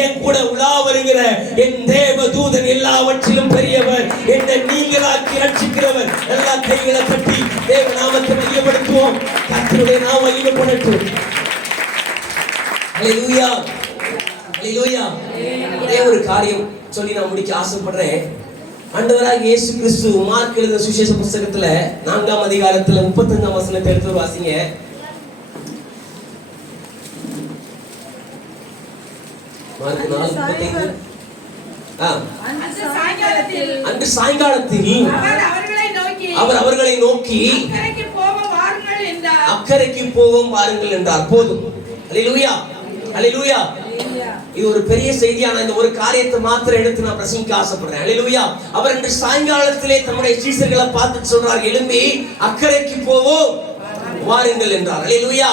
என் கூட உலா வருகிற என் தேவ தூதன் எல்லாவற்றிலும் பெரியவர். என்னை நீங்களாக்கி ரட்சிக்கிறவர். எல்லா கைகளை தட்டி தேவ நாமத்தை மையப்படுத்துவோம். கர்த்தருடைய நாமம் மகிமைப்படட்டும். ஹல்லேலூயா, ஹல்லேலூயா. ஒரே ஒரு காரியம் சொல்லி நான் முடிக்க ஆசைப்படுறேன். ஆண்டவராகிய இயேசு கிறிஸ்து மார்க் எழுதின சுவிசேஷ புத்தகத்துல 4ஆம் அதிகாரத்துல 35ஆம் வசனத்தை எடுத்து வாசிங்க. மார்க் 4:35. அன்று சாயங்காலத்தில் அவர் அவர்களை நோக்கி அக்கறைக்கு போவோம் வாருங்கள் என்றார். போதும். ஹல்லேலூயா, ஹல்லேலூயா. இது ஒரு பெரிய செய்தியான இந்த ஒரு காரியத்தை மாத்திரம் எடுத்து நான் பிரசங்கிக்க ஆசைப்படுறேன். ஹல்லேலூயா. அவர் அன்று சாயங்காலத்திலே தம்முடைய சீஷர்களை பார்த்து சொல்றார், எழும்பி அக்கறைக்கு போவோம் வாருங்கள் என்றார். ஹல்லேலூயா.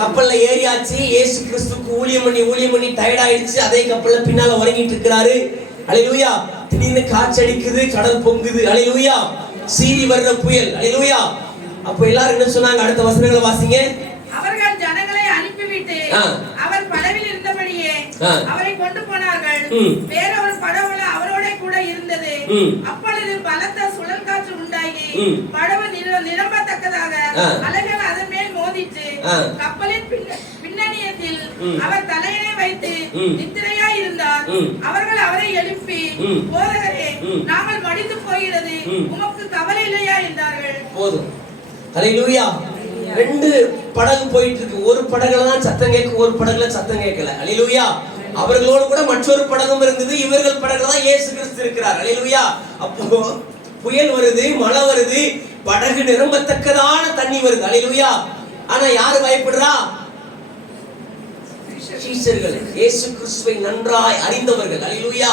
கப்பல்ல ஏறியாச்சு. இயேசு கிறிஸ்துக்கு ஊழியம் பண்ணி டயர்ட் ஆயிடுச்சு. அதே கப்பல்ல பின்னால உறங்கிட்டு இருக்கிறாரு. ஹல்லேலூயா. திடீர்னு காற்றடிக்குது, கடல் பொங்குது. ஹல்லேலூயா. சீறி வர்ற புயல். ஹல்லேலூயா. அப்ப எல்லாரும் என்ன சொன்னாங்க? அடுத்த வசனங்களை வாசிங்க. அவர்கள் ஜனங்களை அனுப்பிவிட்டு அவர் படவில் இருந்தபடியே அவரை கொண்டு போனார்கள். வேற ஒரு படவுல அவரோட கூட இருந்தது. அப்பொழுது பலத்த சுழல் காற்று உண்டாகி படவு நிரம்பத்தக்கதாக அலைகள் அதன் மேல் மோதிட்டு கப்பலின் பின்னணியத்தில் அவர் தலையினை வைத்து நித்திரையாய் இருந்தார். அவர்கள் அவரை எழுப்பி, போதகரே, நாங்கள் மடிந்து போகிறது, உமக்கு கவலை இல்லையா என்றார்கள். போதும். ஹல்லேலூயா. 2 படகு போயிட்டு இருக்கு. ஒரு படகுல தான் சத்தம் கேட்கும், ஒரு படகுல சத்தம் கேட்கல. ஹல்லேலூயா. அவர்களோடு கூட மற்றொரு படகும் இருந்தது. இவர்கள் படகுல தான் இயேசு கிறிஸ்து இருக்கிறார். ஹல்லேலூயா. அப்போ புயல் வருது, மழை வருது, படகு நிரம்பத்தக்கதான தண்ணி வருது. ஹல்லேலூயா. ஆனா யாரு பயப்படுறா? சீஷர்கள், இயேசு கிறிஸ்துவை நன்றாய் அறிந்தவர்கள். ஹல்லேலூயா,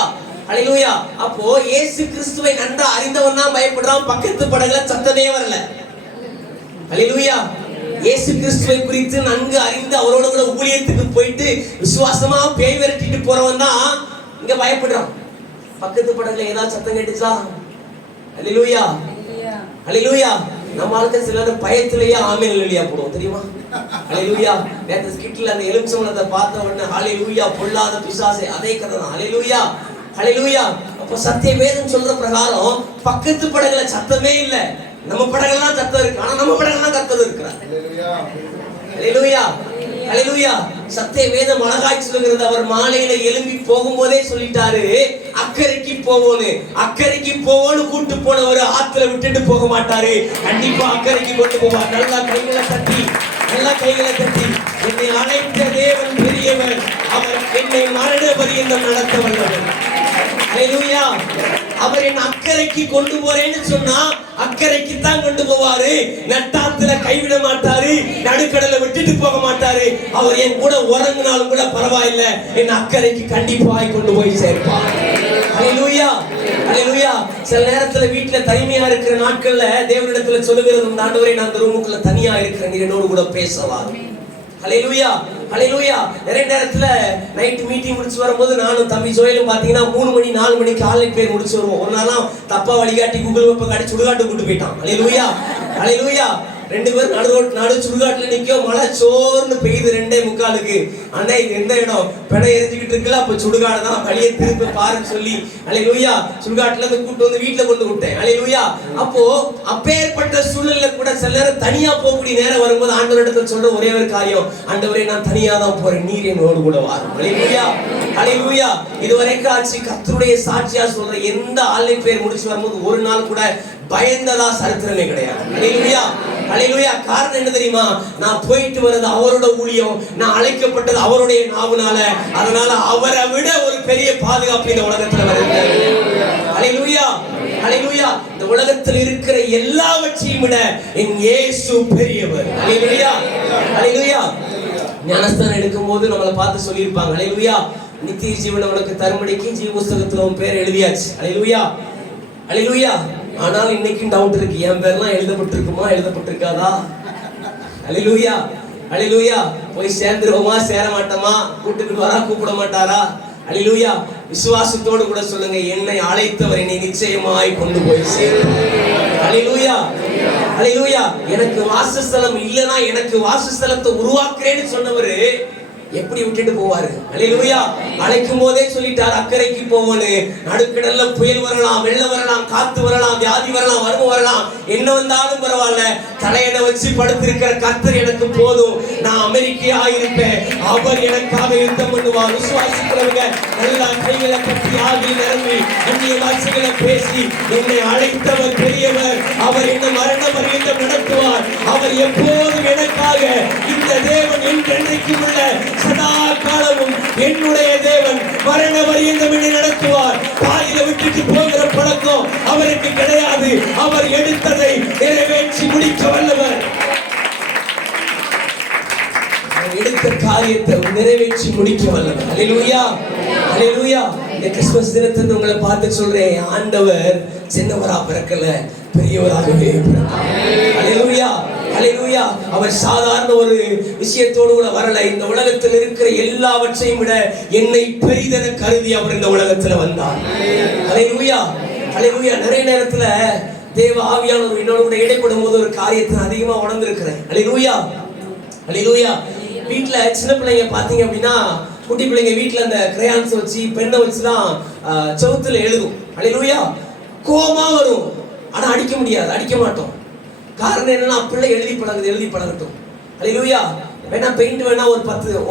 ஹல்லேலூயா. அப்போ இயேசு கிறிஸ்துவை நன்றாய் அறிந்தவன் தான் பயப்படுறான். பக்கத்து படகுல சத்தமே வரல. ஹல்லேலூயா. இயேசு கிறிஸ்துவை குறித்து நன்கு அறிந்து அவரோட கூட ஊழியத்துக்கு போயிட்டு விசுவாசமா பேய் விரட்டிட்டு போறவன் தான் இங்க பயப்படுறான். பக்கத்து படகுல ஏதாவது சத்தம் கேட்டுச்சா? ஹல்லேலூயா, ஹல்லேலூயா. நம்ம ஆளுக்கு சிலர் பயத்திலேயே ஆமென் ஹல்லேலூயா போடுவோம், தெரியுமா? ஹல்லேலூயா. நேத்து ஸ்கிட்ல அந்த எலுமிச்சம்பழத்தை பார்த்த உடனே ஹல்லேலூயா, பொல்லாத பிசாசே, அதே கதை தான். ஹல்லேலூயா, ஹல்லேலூயா. அப்ப சத்திய வேதம் சொல்ற பிரகாரம் பக்கத்து படகுல சத்தமே இல்ல. நம்ம படகுலாம் சத்தம் இருக்கு, ஆனா நம்ம படகுலாம் கர்த்தர் இருக்கிறார். ஹல்லேலூயா, ஹல்லேலூயா. சத்திய வேதம் அழகாய் சொல்லுகிறது. அவர் மாலையில எழும்பி போகும்போதே சொல்லிட்டாரு, அக்கறைக்கு போவோன்னு. அக்கறைக்கு போவோன்னு கூட்டு போன ஒரு ஆத்துல விட்டுட்டு போக மாட்டாரு. கண்டிப்பா அக்கறைக்கு கொண்டு போவார். நல்லா கைகளை தட்டி, நல்லா கைகளை தட்டி. என்னை அழைத்த தேவன் பெரியவர், அவர் என்னை மரண பரியந்தம் நடத்த வல்லவர். ஹல்லேலூயா. அவர் என்ன அக்கறைக்கு கொண்டு போறேன்னு சொன்னா அக்கறைக்கு தான் கொண்டு போவாரு. நட்டாத்துல கைவிட மாட்டாரு, நடுக்கடலை விட்டுட்டு போக மாட்டாரு. அவர் என் கூட உறங்கினாலும் கூட பரவாயில்ல, என்ன அக்கறைக்கு கண்டிப்பாய் கொண்டு போய் சேர்ப்பார். ஹல்லேலூயா, ஹல்லேலூயா. சில நேரத்துல வீட்டுல தனிமையா இருக்கிற நாட்கள்ல தேவனிடத்துல சொல்லுகிறது, ஆண்டவரே, நான் அந்த ரூமுக்குள்ள தனியா இருக்கிறேன், நீ என்னோடு கூட பேசலாம். ஹல்லேலூயா, ஹல்லேலூயா. நிறைய நேரத்துல நைட் மீட்டிங் முடிச்சு வரும்போது நானும் தம்பி ஜோயலும் பாத்தீங்கன்னா 3 மணி 4 மணிக்கு ஆன்லைன் பேர் முடிச்சு வருவோம். ஒரு நாளாம் தப்பா வழிகாட்டி கூகுள் மேப்பை காட்டி சுடுகாட்டு கூட்டு போயிட்டான். ஹல்லேலூயா, ஹல்லேலூயா. 2 பேர் நடு சுடுகாட்டுல நிக்கும். மழை சோர்னு பெய்யுது 2:45. அண்ணா இது எந்த இடம்? பெணை எரிஞ்சுக்கிட்டு இருக்குல்ல, அப்ப சுடுகாடு தான், வழியை திருப்பி பாருன்னு சொல்லி ஹல்லேலூயா சுடுகாட்டுல இருந்து கூட்டு வந்து வீட்டுல கொண்டு விட்டேன். ஹல்லேலூயா. அப்போ அப்பேற்பட்ட சூழல்ல கூட சில நேரம் தனியா போகக்கூடிய நேரம் வரும்போது ஆண்டவரிடத்துல சொல்ற ஒரே ஒரு காரியம், ஆண்டவரே நான் தனியா தான் போறேன், நீர் என்னோடு கூட வாரும். ஹல்லேலூயா, ஹல்லேலூயா. இதுவரைக்கும் ஆச்சு கர்த்தருடைய சாட்சியா சொல்ற எந்த ஆன்லைன் பேர் முடிச்சு வரும்போது ஒரு நாள் கூட பயந்ததா சரித்திரமே கிடையாது. ஹல்லேலூயா, ஹல்லேலூயா. காரணம் என்ன தெரியுமா? நான் போயிட்டு வர்றது அவரோட ஊழியம், நான் அழைக்கப்பட்டது அவருடைய நாவுனால. அதனால அவரை விட ஒரு பெரிய பாதுகாப்பு இந்த உலகத்துல வருது. ஹல்லேலூயா, ஹல்லேலூயா. இந்த உலகத்தில் இருக்கிற எல்லாவற்றையும் விட என் இயேசு பெரியவர். ஹல்லேலூயா, ஹல்லேலூயா. ஞானஸ்தானம் எடுக்கும்போது நம்மளை பார்த்து சொல்லியிருப்பாங்க, ஹல்லேலூயா, நித்திய ஜீவனை உனக்கு தரும்படிக்கு ஜீவ புஸ்தகத்துல உன் பேர் எழுதியாச்சு. ஹல்லேலூயா, ஹல்லேலூயா. ஆனால் இன்னைக்கும் டவுட் இருக்கு, என் பேர்லாம் எழுதப்பட்டிருக்குமா எழுதப்பட்டிருக்காதா? ஹல்லேலூயா, ஹல்லேலூயா. போய் சேர்ந்துருவோமா சேர மாட்டோமா? கூட்டுக்கிட்டு வரா கூப்பிட மாட்டாரா? ஹல்லேலூயா. விசுவாசத்தோடு கூட சொல்லுங்க, என்னை அழைத்தவர் என்னை நிச்சயமாய் கொண்டு போய் சேரும். ஹல்லேலூயா, ஹல்லேலூயா. எனக்கு வாசஸ்தலம் இல்லைன்னா எனக்கு வாசஸ்தலத்தை உருவாக்குறேன்னு சொன்னவரு எப்படி விட்டுட்டு போவாரு? ஹல்லேலூயா. அழைக்கும் போதே சொல்லிட்டார், அக்கறைக்கு போவனு. நடுக்கடல்ல புயல் வரலாம், வெள்ளம் வரலாம், காத்து வரலாம், வியாதி வரலாம், வறுமை வரலாம், என்ன வந்தாலும் பரவாயில்ல, தலையணை வச்சு படுத்திருக்கிற கர்த்தர் எனக்கு போதும், நான் அமெரிக்கையா இருப்பேன், அவர் எனக்காக யுத்தம் பண்ணுவார். விசுவாசிக்கிறவங்க நல்லா கைகளை கட்டி ஆகி நிரம்பி அந்நிய வார்த்தைகளை பேசி, என்னை அழைத்தவர் பெரியவர், அவர் என்ன மரண பரியந்தம் நடத்துவார், அவர் எப்போதும் எனக்காக, இந்த தேவன் என்றென்றைக்கும் உள்ள சதா காலமும் என்னுடைய தேவன் மரண பரியந்தம் என்னை நடத்துவார். பாதியில விட்டுட்டு போகிற பழக்கம் அவருக்கு கிடையாது. அவர் எடுத்ததை நிறைவேற்றி முடிக்க வல்லவர். எடுத்த காரியத்தை நிறைவேற்றி முடிக்க வல்லவர். ஹல்லேலூயா, ஹல்லேலூயா. இந்த கிறிஸ்துமஸ் தினத்துல உங்களை பார்த்து சொல்றேன், ஆண்டவர் சின்னவரா பிறக்கல, பெரியவராகவே பிறந்தார். ஹல்லேலூயா, ஹல்லேலூயா. அவர் சாதாரண ஒரு விஷயத்தோடு கூட வரல. இந்த உலகத்தில் இருக்கிற எல்லாவற்றையும் விட என்னை பெரிதென கருதி அவர் இந்த உலகத்துல வந்தார். ஹல்லேலூயா, ஹல்லேலூயா. நிறைய நேரத்துல தேவ ஆவியானவர் என்னோட கூட இடைப்படும் போது ஒரு காரியத்தை அதிகமா உணர்ந்திருக்கிறேன். ஹல்லேலூயா, ஹல்லேலூயா. வீட்டுல சின்ன பிள்ளைங்க பாத்தீங்க அப்படின்னா, குட்டி பிள்ளைங்க வீட்டுல அந்த கிரையான்ஸ் வச்சு பெண்ணை வச்சுதான் செவுத்துல எழுதும். ஹல்லேலூயா. கோபமா வரும், ஆனா அடிக்க முடியாது, அடிக்க மாட்டோம். காரணம் என்னன்னா, பிள்ளை எழுதி பழகட்டும். ஹல்லேலூயா. வேணா பெயிண்ட் வேணா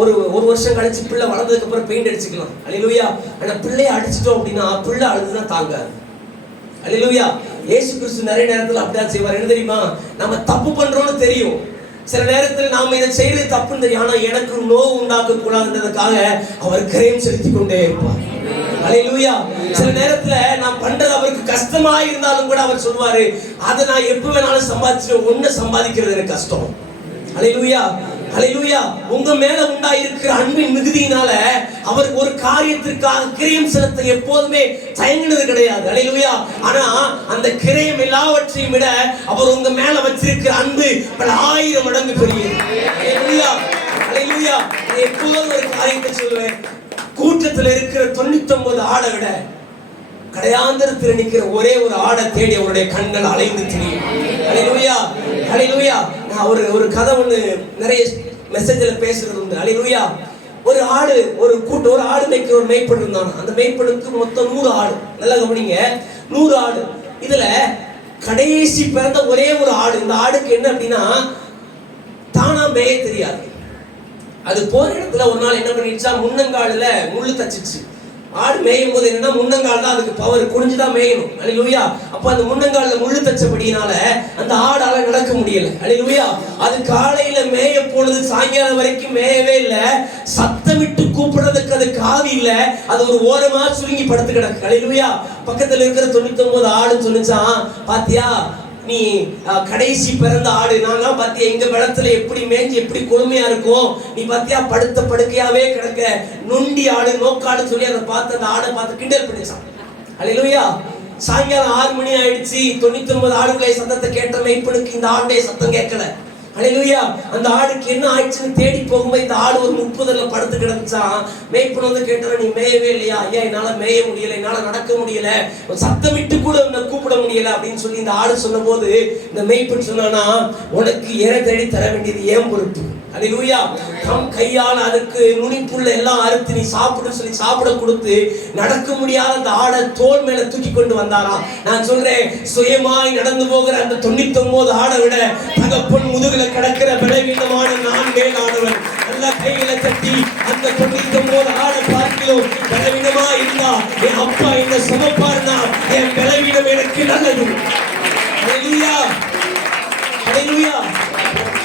ஒரு வருஷம் கழிச்சு பிள்ளை வளர்ந்ததுக்கு அப்புறம் பெயிண்ட் அடிச்சுக்கலாம். ஹல்லேலூயா. ஆனா பிள்ளைய அடிச்சிட்டோம் அப்படின்னா பிள்ளை அழுதுனா தாங்காது. ஹல்லேலூயா. இயேசு கிறிஸ்து நிறைய நேரத்துல அப்படிதான் செய்வார். என்ன தெரியுமா? நம்ம தப்பு பண்றோம்னு தெரியும், சில நேரத்தில் நாம இதை செய்யறது தப்புன்னு தெரியும், ஆனா எனக்கு நோவு உண்டாக்க கூடாதுன்றதுக்காக அவர் கிரயம் செலுத்தி கொண்டே இருப்பார். ஹல்லேலூயா. சில நேரத்துல நான் பண்றது அவருக்கு கஷ்டமா இருந்தாலும் கூட அவர் சொல்வாரு, அதை நான் எப்ப வேணாலும் சம்பாதிச்சிருவேன், ஒண்ணு சம்பாதிக்கிறது எனக்கு கஷ்டம். ஹல்லேலூயா, ஹல்லேலூயா. உங்க மேல உண்டாயிருக்கிற அன்பின் மிகுதியினால அவர் ஒரு காரியத்திற்காக கிரயம் செலுத்த எப்போதுமே தயங்கினது கிடையாது. ஹல்லேலூயா. ஆனா அந்த கிரயம் எல்லாவற்றையும் விட அவர் உங்க மேல வச்சிருக்கிற அன்பு பல 1000 மடங்கு பெரியது. ஹல்லேலூயா, ஹல்லேலூயா. நான் எப்போதும் ஒரு காரியத்தை சொல்லுவேன், கூட்டத்தில் இருக்கிற 99 ஆடை விட கடையாந்தரத்தில் நிற்கிற ஒரே ஒரு ஆடை தேடி அவருடைய கண்கள் அலைந்து திரியும். ஹல்லேலூயா, ஹல்லேலூயா. நான் ஒரு கதை ஒண்ணு நிறைய மெசேஜ்ல பேசுறது உண்டு. ஹல்லேலூயா. ஒரு ஆடு மேய்க்கிற ஒரு மேய்ப்பன் இருந்தான். அந்த மேய்ப்பனுக்கு மொத்தம் 100 ஆடு. நல்லா கவனிங்க, 100 ஆடு. இதுல கடைசி பிறந்த ஒரே ஒரு ஆடு. இந்த ஆடுக்கு என்ன அப்படின்னா, தானா மேய தெரியாது. அது போற இடத்துல ஒரு நாள் என்ன பண்ணிடுச்சா, முன்னங்காலுல முள்ளு தச்சிச்சு. ஆடு மேயும் போது என்னன்னா, முன்னங்கால் தான் அதுக்கு பவர், குனிஞ்சுதான் மேயணும். ஹல்லேலூயா. அப்ப அந்த முன்னங்கால்ல முள்ளு தச்சபடினால அந்த ஆடால நடக்க முடியல. ஹல்லேலூயா. அது காலையில மேய போனது சாயங்காலம் வரைக்கும் மேயவே இல்லை. சத்தமிட்டு கூப்பிடுறதுக்கு அது காது இல்ல, அது ஒரு ஓரமா சுருங்கி படுத்து கிடக்கு. ஹல்லேலூயா. பக்கத்துல இருக்கிற 99 ஆடு சொல்லிச்சான், பாத்தியா நீ கடைசி பிறந்த ஆடு, நாங்க பாத்தியா எங்க வெள்ளத்துல எப்படி மேய்ஞ்சி எப்படி கொழுமையா இருக்கும், நீ பாத்தியா படுத்த படுக்கையாவே கிடக்க, நொண்டி ஆடு நோக்காடு சொல்லி அதை பார்த்து அந்த ஆடை பார்த்து கிண்டல் பண்ணிச்சான். ஹல்லேலூயா. சாயங்காலம் 6 மணி ஆயிடுச்சு. 99 ஆடுகளை சத்தத்தை கேட்ட மேய்ப்பனுக்கு இந்த ஆண்டே சத்தம் கேட்கல. ஹல்லேலூயா. அந்த ஆடுக்கு என்ன ஆயிடுச்சுன்னு தேடி போகும்போது இந்த ஆடு ஒரு முட்புதர்ல படுத்து கிடந்துச்சான். மேய்ப்பன் வந்து கேட்டான், நீ மேயவே இல்லையா? ஐயா, என்னால மேய முடியல, என்னால நடக்க முடியல, சத்தமிட்டு கூட கூப்பிட முடியல அப்படின்னு சொல்லி இந்த ஆடு சொன்ன போது இந்த மேய்ப்பன் சொன்னானா, உனக்கு இறை தேடி தர வேண்டியது ஏன் பொறுப்பு. ஹல்லேலூயா. தம் கையால் அதுக்கு நுனிப்புள்ள எல்லாம் அறுத்து நீ சாப்பிடு சொல்லி சாப்பிட கொடுத்து நடக்க முடியாத அந்த ஆடை தோல் மேல தூக்கி கொண்டு வந்தாராம். நான் சொல்றேன், சுயமாய் நடந்து போகிற அந்த 99 ஆடை விட தகப்பன் முதுகுல கிடக்கிற பலவீனமான நான் மேலானவன். நல்ல கையில தட்டி அந்த 99 ஆடை பார்க்கிறோம். பலவீனமா இருந்தா என் அப்பா என்ன சுமப்பாருனா என் பலவீனம் எனக்கு நல்லது. ஹல்லேலூயா, ஹல்லேலூயா.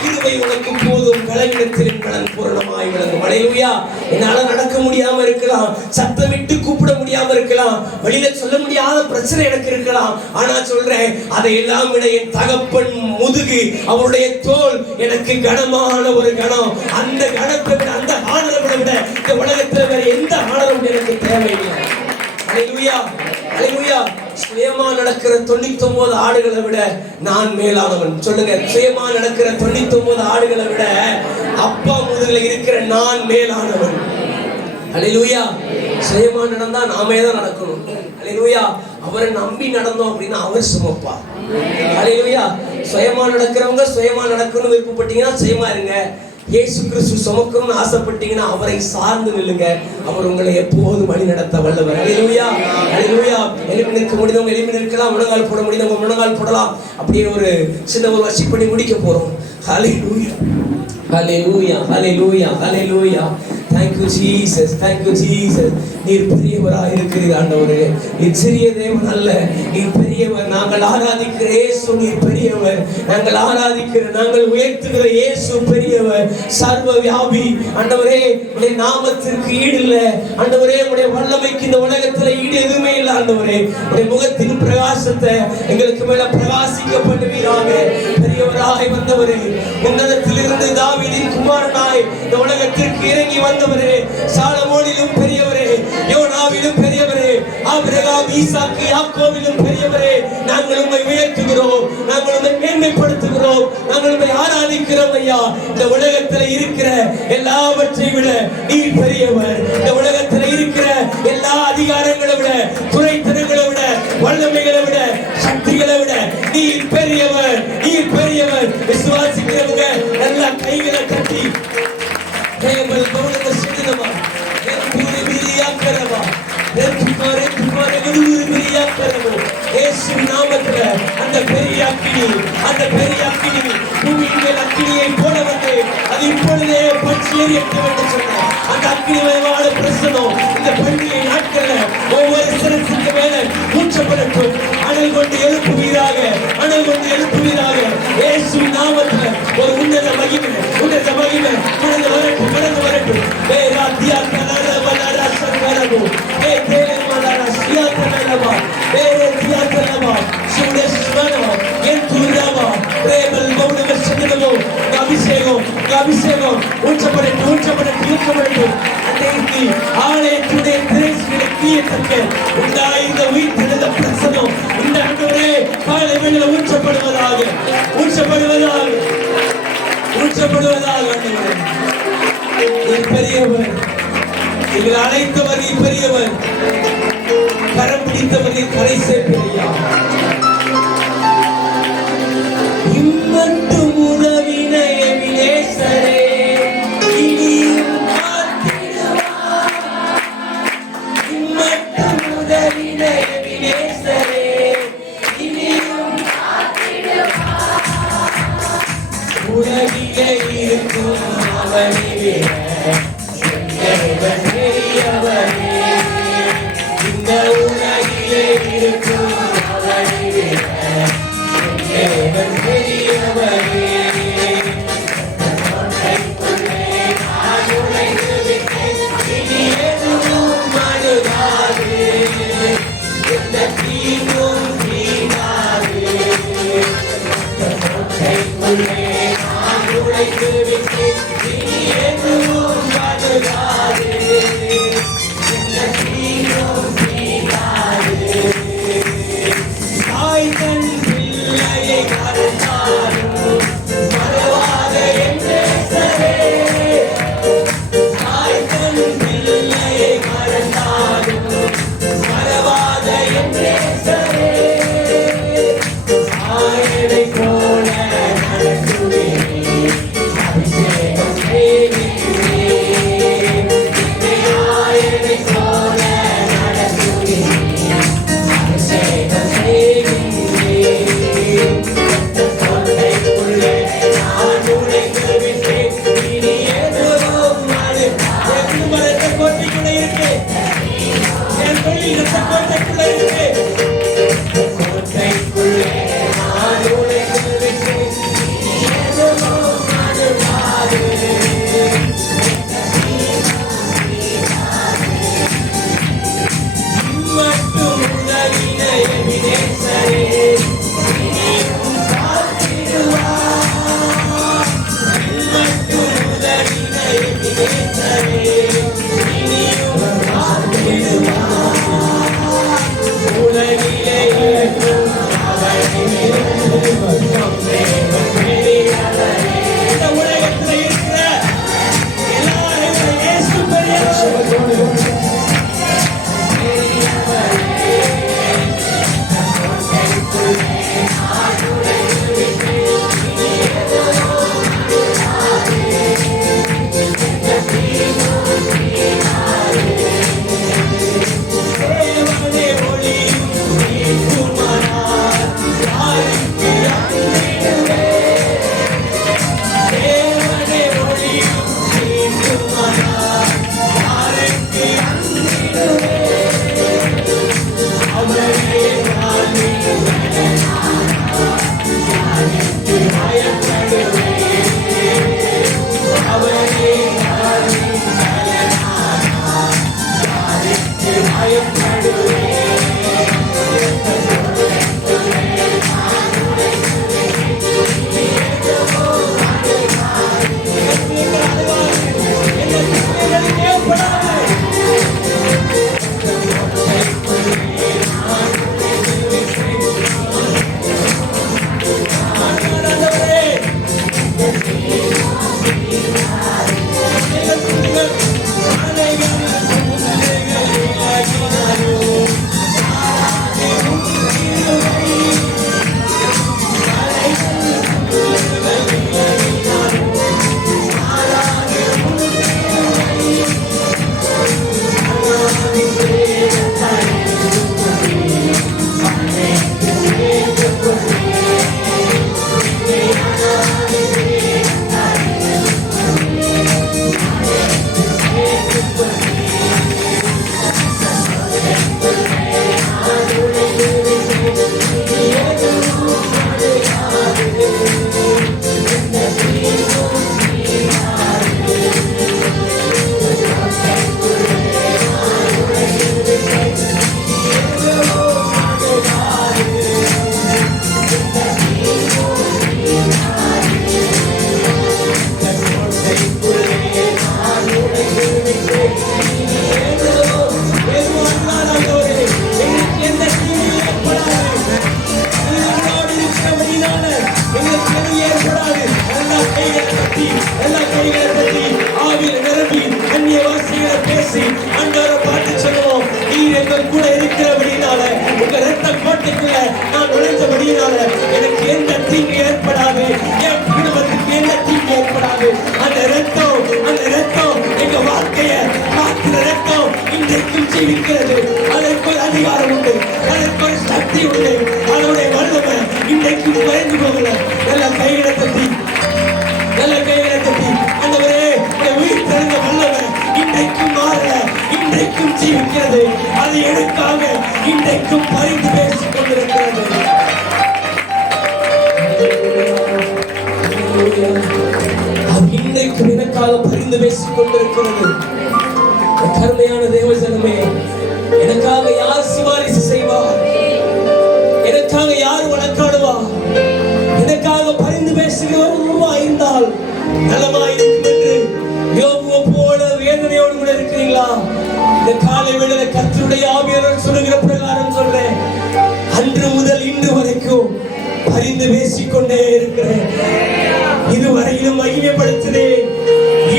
கிருபை உனக்கு போதும், பலவீனத்தின் பலன் பூரணமாய் விளங்கும். ஹல்லேலூயா. என்னால நடக்க முடியாம இருக்கலாம், சத்தமிட்டு கூப்பிட முடியாம இருக்கலாம், வெளியில சொல்ல முடியாத பிரச்சனை எனக்கு இருக்கலாம். ஆனா சொல்றேன், அதையெல்லாம் விட என் தகப்பன் முதுகு, அவருடைய தோல் எனக்கு கனமான ஒரு கணம். அந்த கணத்தை விட, அந்த ஆனரவை விட இந்த உலகத்துல வேற எந்த ஆனரவும் எனக்கு தேவையில்லை. ஹல்லேலூயா, ஹல்லேலூயா. சுயமா நடக்கிற 99 ஆடுகளை விட நான் மேலானவன். சொல்லுங்க, சுயமா நடக்கிற 99 ஆடுகளை விட அப்பா முதுகுல இருக்கிற நான் மேலானவன். ஹல்லேலூயா. சுயமா நடந்தா நாமே தான் நடக்கணும். ஹல்லேலூயா. அவரை நம்பி நடந்தோம் அப்படின்னா அவர் சுமப்பா. ஹல்லேலூயா. சுயமா நடக்கிறவங்க சுயமா நடக்கணும்னு விருப்பப்பட்டீங்கன்னா சுயமா இருங்க. இயேசு கிறிஸ்து சுமக்கணும்னு ஆசைப்பட்டீங்கன்னா அவரை சார்ந்து நில்லுங்க. அவர் உங்களை எப்போதும் வழி நடத்த வல்லவர். ஹல்லேலூயா, ஹல்லேலூயா. எலும்பி நிற்க முடிந்தவங்க எலும்பி நிற்கலாம், முழங்கால் போட முடிந்தவங்க முழங்கால் போடலாம். அப்படியே ஒரு சின்ன ஒரு வர்ஷிப் பண்ணி முடிக்க போறோம். ஹல்லேலூயா, ஹல்லேலூயா, ஹல்லேலூயா, ஹல்லேலூயா. Thank you Jesus, thank you Jesus. நீர் பெரியவராக இருக்கிறீர் ஆண்டவரே. நீர் சிறிய தேவன் அல்ல, நீர் பெரியவர். நாங்கள் ஆராதிக்கிற இயேசு நீர் பெரியவர். நாங்கள் ஆராதிக்கிற, நாங்கள் உயர்த்துகிற இயேசு பெரியவர், சர்வ வியாபி. ஆண்டவரே, உடைய நாமத்திற்கு ஈடு இல்லை ஆண்டவரே. உடைய வல்லமைக்கு இந்த உலகத்துல ஈடு எதுவுமே இல்லை ஆண்டவரே. உடைய முகத்தின் பிரகாசத்தை எங்களுக்கு மேல பிரகாசிக்க பண்ணுவீராக. பெரியவராய் வந்தவரே, உன்னதத்திலிருந்து தாவீதின் குமாரனாய் இந்த உலகத்திற்கு இறங்கி வந்தவரே, சாலமோனிலும் பெரியவரே, யோனாவிலும் பெரியவரே, ஆபிரகாம், ஈசாக்கு, யாக்கோபிலும் பெரியவரே, நாங்கள் உம்மை உயர்த்துகிறோம், நாங்கள் உம்மை மேன்மைப்படுத்துகிறோம், நாங்கள் உம்மை ஆராதிக்கிறோம் ஐயா. இந்த உலகத்தில் இருக்கிற எல்லாவற்றை விட நீர் பெரியவர். இந்த உலகத்தில் இருக்கிற எல்லா அதிகாரங்களை விட, துறைத்தனங்களை விட, வல்லமைகளை விட, சக்திகளை விட நீர் பெரியவர், நீர் பெரியவர். விசுவாசிக்கிறவங்க எல்லா கைகளை தட்டி தேவல் கௌரவ சின்னமா பூரி பிரியா கரவா ரெத்துமாரே துமாரே குரு பிரியா கரவோ. இயேசு நாமத்துல அந்த பெரிய அக்கினி, அந்த பெரிய அக்கினி பூமியின் மேல் அக்கினியை போட வந்து அது இப்பொழுதே பற்றி எரியட்ட வேண்டும் சொன்ன அந்த அக்கினிமயமான பிரசனம் இந்த பண்டிகை நாட்கள்ல ஒவ்வொரு சிறப்புக்கு மேல ஊற்றப்படட்டும். அனல் கொண்டு எழுப்புவீராக, அனல் கொண்டு எழுப்புவீராக. இயேசு நாமத்துல ஒரு உன்னத மகிமை, உன்னத மகிமை கடந்து வரட்டும், கடந்து வரட்டும். வேறா தியா கலர வலரா சங்கரபோ ஏ தேலே மலரா சியா கலரபா வேறே தியா கலரபா சுடஸ்வனோ என்துரபா பிரேமல் கௌரவ சின்னமோ. அபிஷேகம், அபிஷேகம் ஊற்றப்படட்டும், ஊற்றப்படட்டும், ஊற்றப்படட்டும். அன்னைக்கு ஆலயத்துடைய திரைகளை கீழத்தக்க உண்டாயிருந்த உயிர்த்தெழுந்த பிரசனம் இந்த ஆண்டவரே காலை வேளையில ஊற்றப்படுவதாக, ஊற்றப்படுவதாக, ஊற்றப்படுவதாக. ஆண்டவரே, நீர் பெரியவர், நீங்கள் அழைத்தவர் நீர் பெரியவர், கரம் பிடித்தவர் நீர் கரை சேர்ப்பையா. இம்மட்டும் உதவின எபினேசரே, இனியும் காத்திடுவார். இம்மட்டும் உதவின எபினேசரே, இனியும் காத்திடுவார். உலகிலே இருக்கும் அவனிலே தேவன் பெரியவரே, இந்த உலகிலே இருக்கும் அவனிலே தேவன் பெரியவரே. நான் உழைத்து விட்டேன், இனி எதுவும் அணுகாது, எந்த தீங்கும் தீங்காது. நான் உழைத்து விட்டேன், இனி இருக்கு? என் தொழில் எந்த கோட்டைக்குள்ள இருக்கு? கோட்டைக்குள்ளே நான் உழைத்திருக்கிறேன். எதுவும் நடுவாது. மட்டும் உதவின எபினேசரே, இனியும் காத்திடுவார். மட்டும் உதவின எபினேசரே, இனியும் காத்திடுவார். உலகிலே இருக்கும் அவரே, இந்த உலகத்தில் இருக்கிற எல்லாரும் இயேசு பெரியவர். தேவனே ஒளியும் நீக்குமானார், யாருக்கு அஞ்சிடுவே? தேவனே ஒளியும் நீக்குமானார், யாருக்கு அஞ்சிடுவே? அவரே வாழ்வின் யாருக்கு பயப்படுவேன்? அவரே வாழ்வின் யாருக்கு பயப்படுவேன்? நான் நுழைந்தபடியினால எனக்கு எந்த தீங்கு ஏற்படாது, என் குடும்பத்துக்கு எந்த தீங்கு ஏற்படாது. அந்த ரத்தம் எங்க வாழ்க்கைய மாற்ற ரத்தம் இன்றைக்கும் ஜீவிக்கிறது. அதற்கு ஒரு அதிகாரம் உண்டு, அதற்கு ஒரு சக்தி உண்டு. அதனுடைய வல்லமை இன்றைக்கும் குறைந்து போகல. நல்ல கைகளை தட்டி ஆண்டவரே, உயிர் திறந்த வல்லமை இன்றைக்கும் மாறல, இன்றைக்கும் ஜீவிக்கிறது. அது எனக்காக இன்றைக்கும் பரிந்து பேசிக் கொண்டிருக்கிறது. இன்றைக்கும் எனக்காக பரிந்து பேசிக் கொண்டிருக்கிறது. கருமையான தேவஜனமே, எனக்காக யார் சிபாரிசு செய்வார்? எனக்காக யார் வழக்காடுவார்? எனக்காக பரிந்து பேசுகிறவருமா இருந்தால் நலமாயிருக்கும் என்று யோபுவை போல வேதனையோடு கூட இருக்கிறீங்களா? இந்த காலை வேளையில கர்த்தருடைய ஆவியானவர் சொல்லுகிற பிரகாரம் சொல்றேன், அன்று முதல் இன்று வரைக்கும் பரிந்து பேசிக்கொண்டே இருக்கிறேன். இதுவரையிலும் மகிமைப்படுத்தினேன்,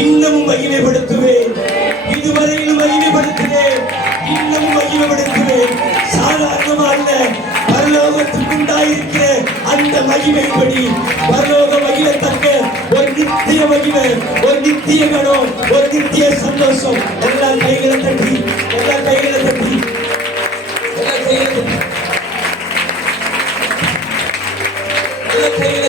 இன்னும் மகிமைப்படுத்துவேன். இதுவரையிலும் மகிமைப்படுத்தினேன், இன்னும் மகிமைப்படுத்துவேன். சாதாரணமா அல்ல, பரலோகத்துக்கு உண்டாயிருக்கிற அந்த மகிமைப்படி பரலோக மகிழத்தக்க ஒரு நித்திய மகிமை, ஒரு நித்திய கணம், ஒரு நித்திய சந்தோஷம். எல்லா கைகளை தட்டி